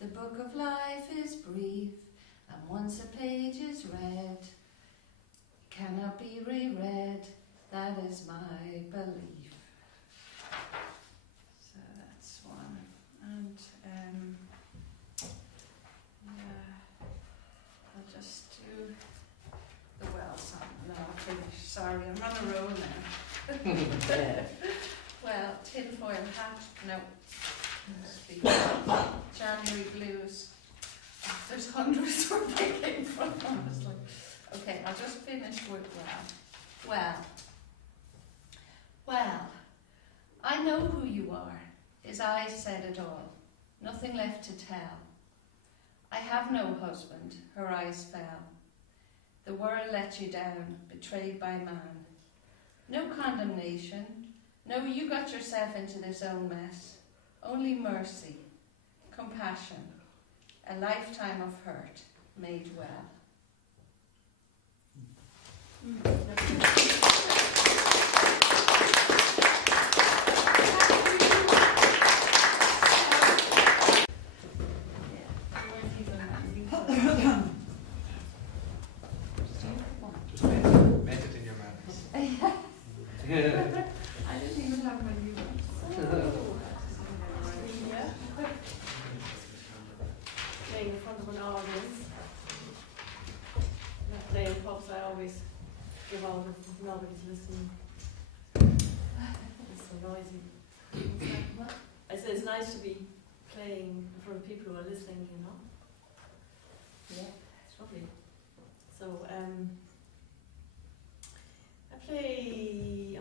The book of life is brief, and once a page is read, it cannot be reread. That is my belief. So that's one. And I'll just do the well song. No, I'll finish. Sorry, I'm on a roll now. Well, tinfoil hat. No. January blues. There's hundreds we're picking from, honestly. Okay, I'll just finish with well. I know who you are. His eyes said it all. Nothing left to tell. I have no husband. Her eyes fell. The world let you down, betrayed by man. No condemnation. No, you got yourself into this own mess. Only mercy, compassion, a lifetime of hurt made well. Just met it in your manners. I didn't even have my new one. Playing in front of an audience. Not playing pubs, I always give out if nobody's listening. It's so noisy. I said it's nice to be playing in front of people who are listening, you know. Yeah, it's lovely. So I'm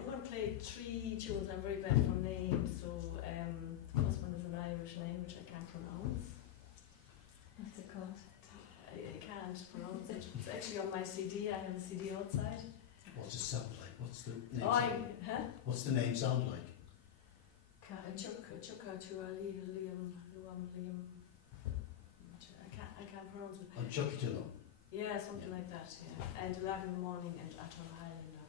going to play 3 tunes. I'm very bad for names, so the first one is an Irish name which I can't pronounce. What's it called? I can't pronounce it. It's actually on my CD. I have a CD outside. What's it sound like? What's the name? What's the name sound like? Chuka Liam. I can't pronounce it. On Chuckitilla. Yeah, something like that. Yeah, and 11 in the morning and Atton Highlander.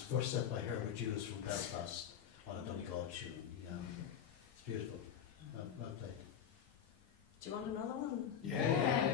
was first set by Herbert Hughes from Belfast on a Donegal tune. It's beautiful. Well played. Do you want another one? Yeah.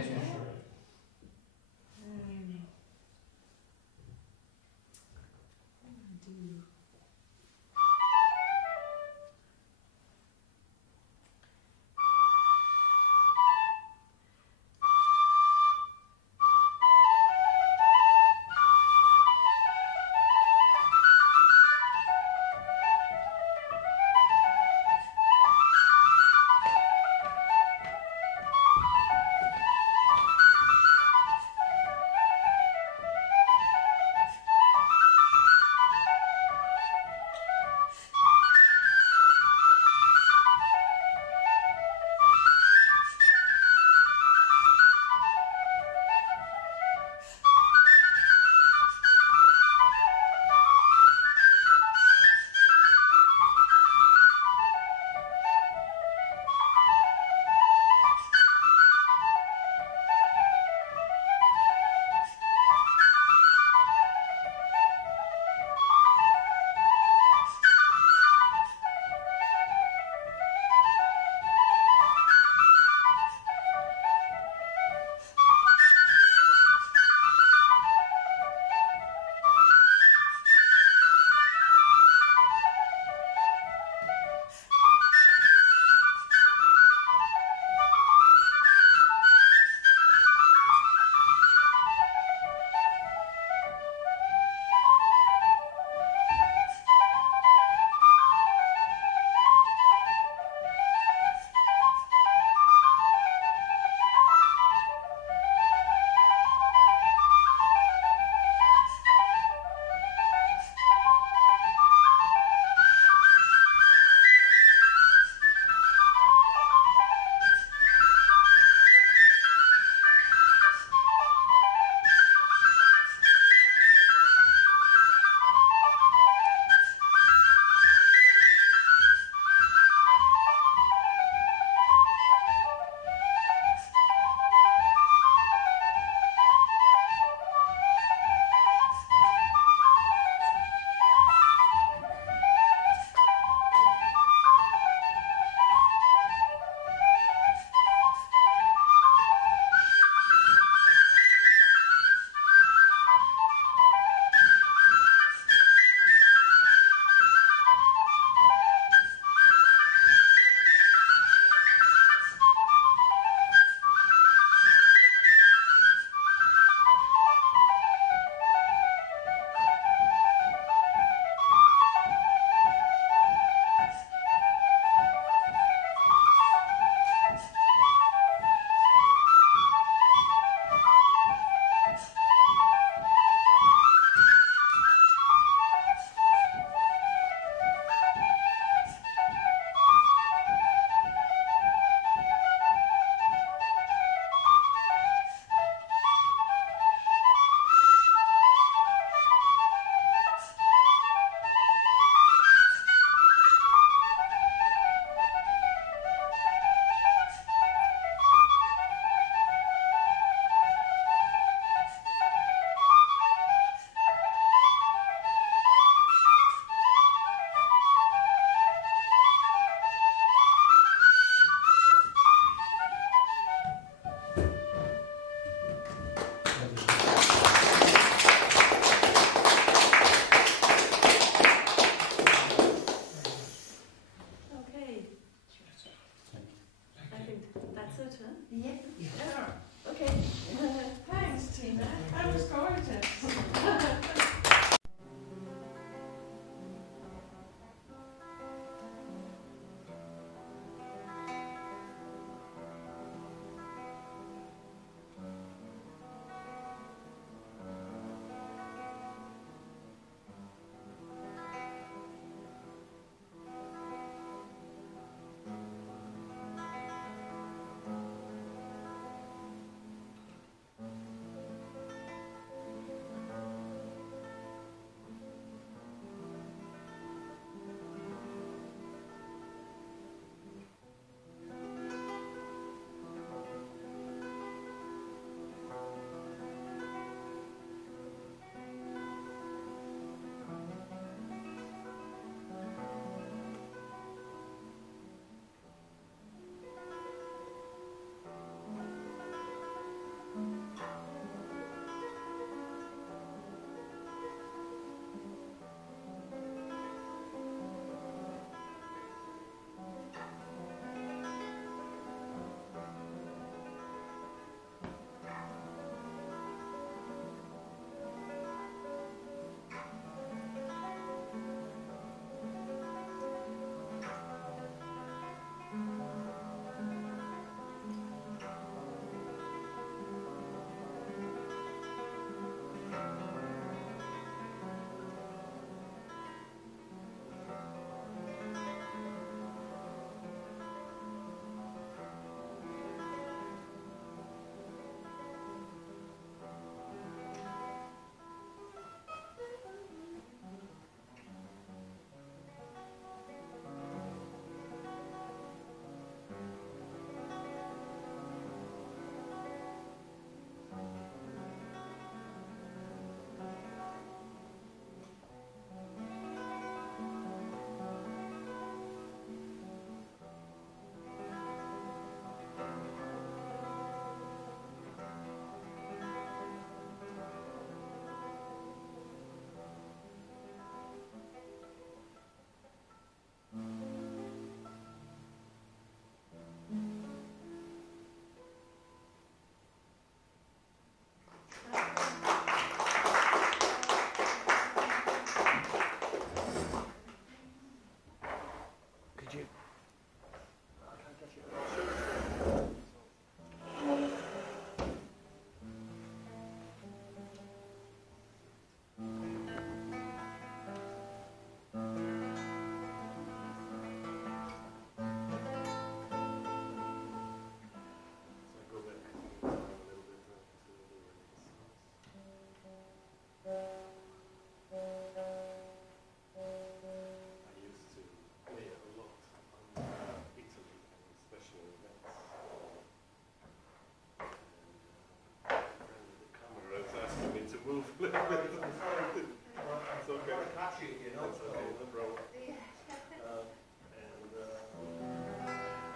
the road.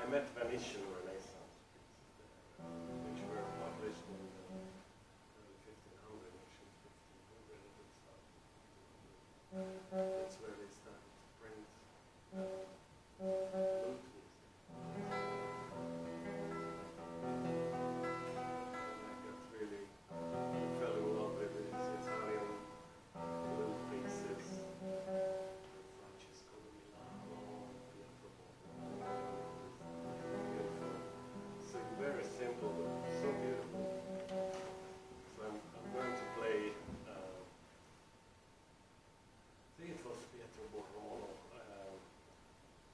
I met Venetian Renaissance pieces there, which were published in the early 1500s, actually 1500 That's where they started to print flute music. I got really fell in love with these Italian flute pieces. Francesco da Milano, Pietro Bocconi. Beautiful. So very simple, but so beautiful. So I'm going to play. I think it was Pietro Bocconi. It's called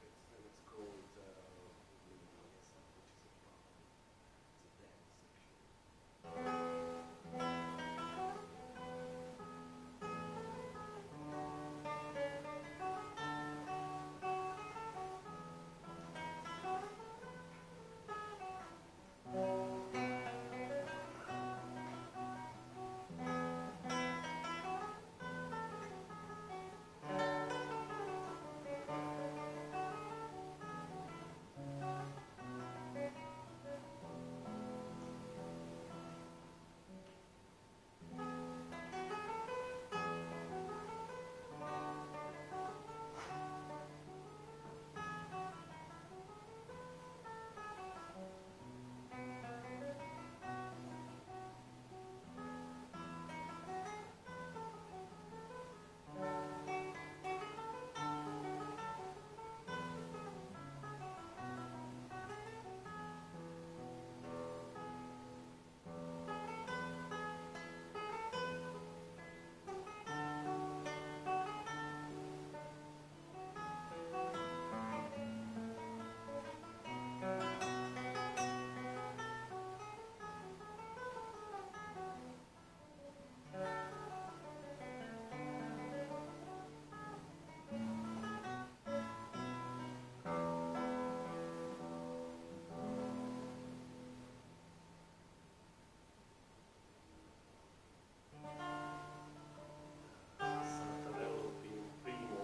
which is a dance section. Santarello Primo.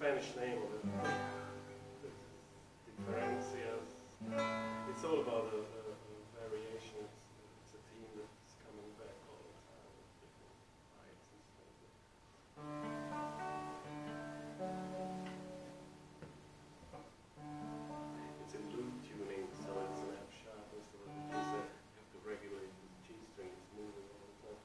Spanish name of it. Differencias. It's all about a variation. It's a theme that's coming back all the time with different heights and stuff. It's a loop tuning, so it's an F sharp instead of a G. So you have to regulate the G string is moving all the time.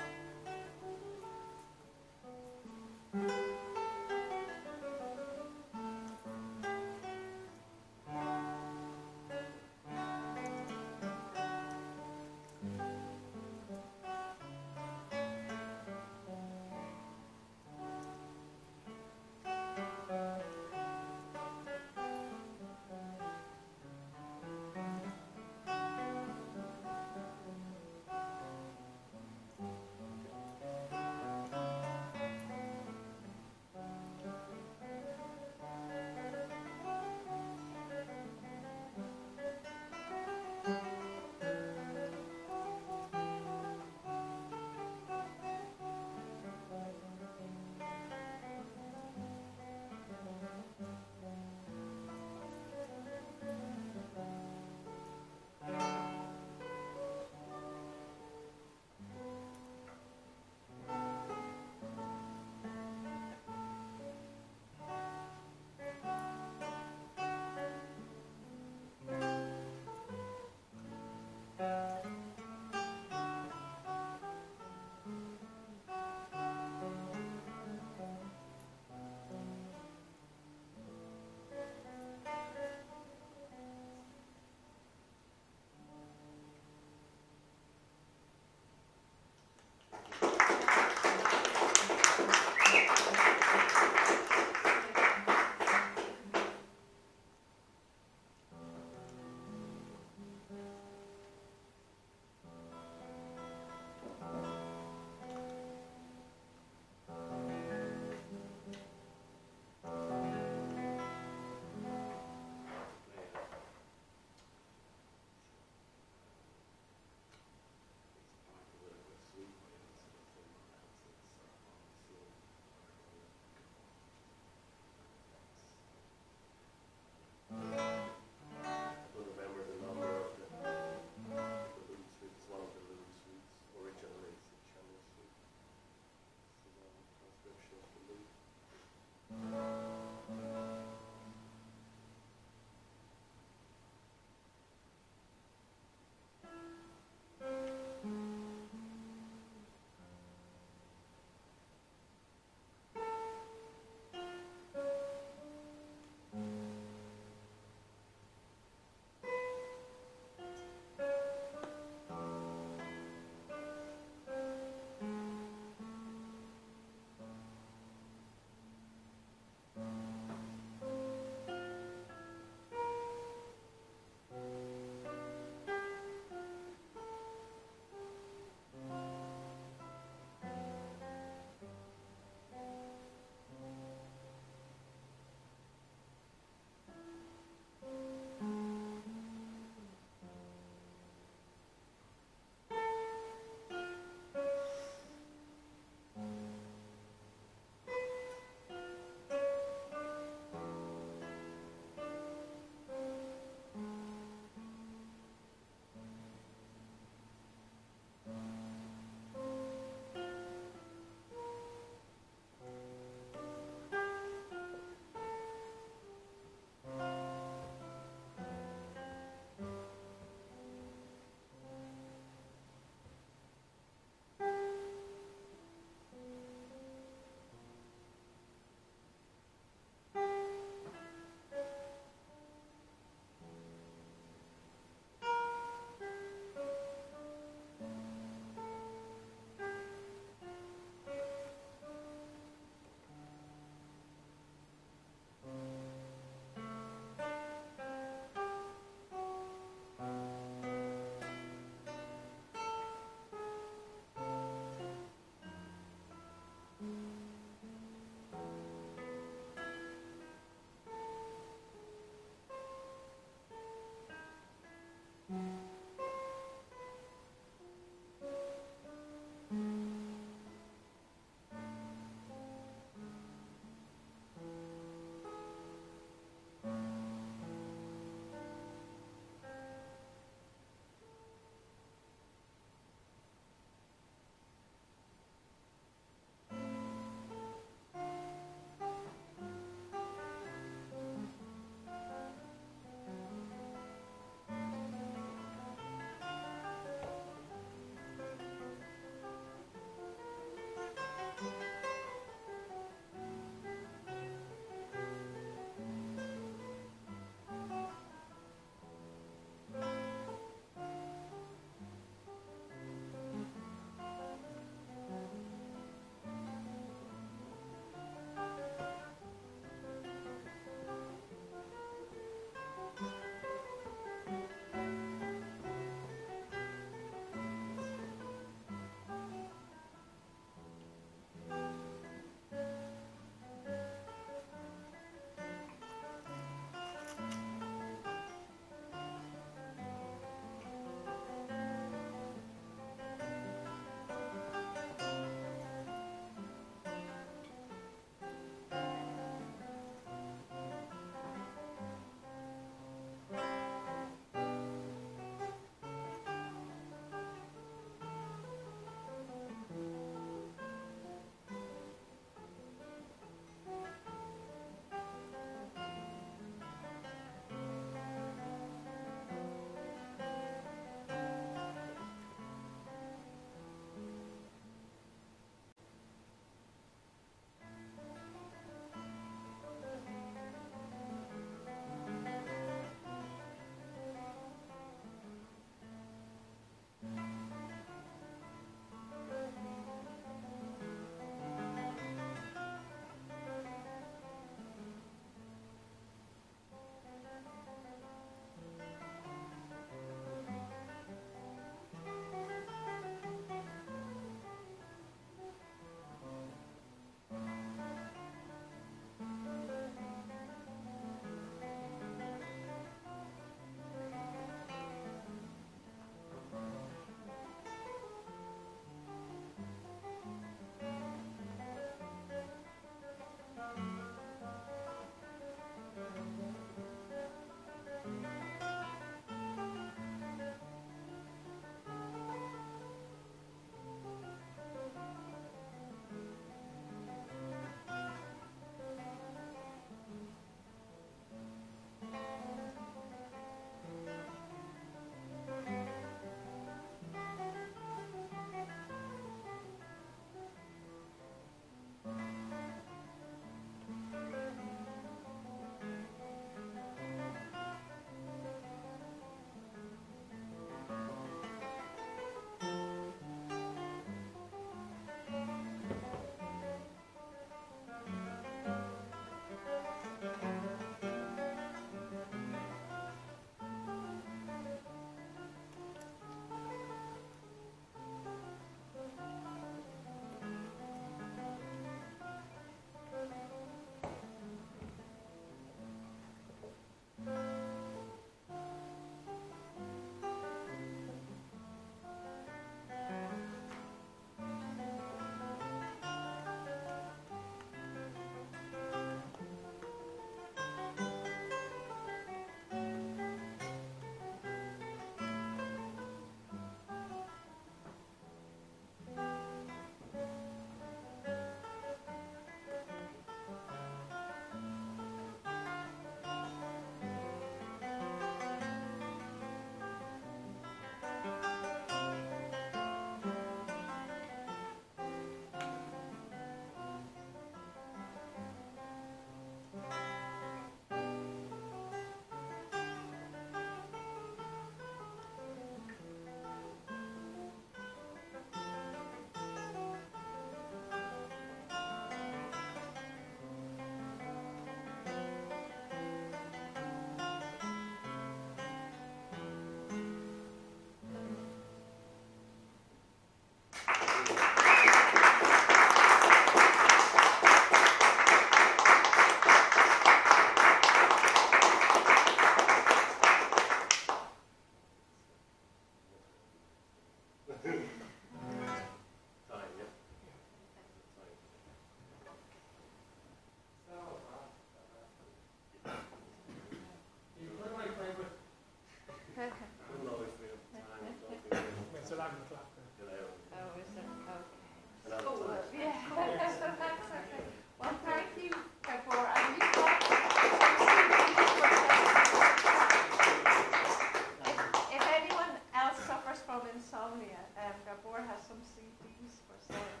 CDs for sale.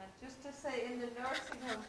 And just to say, in the nursing home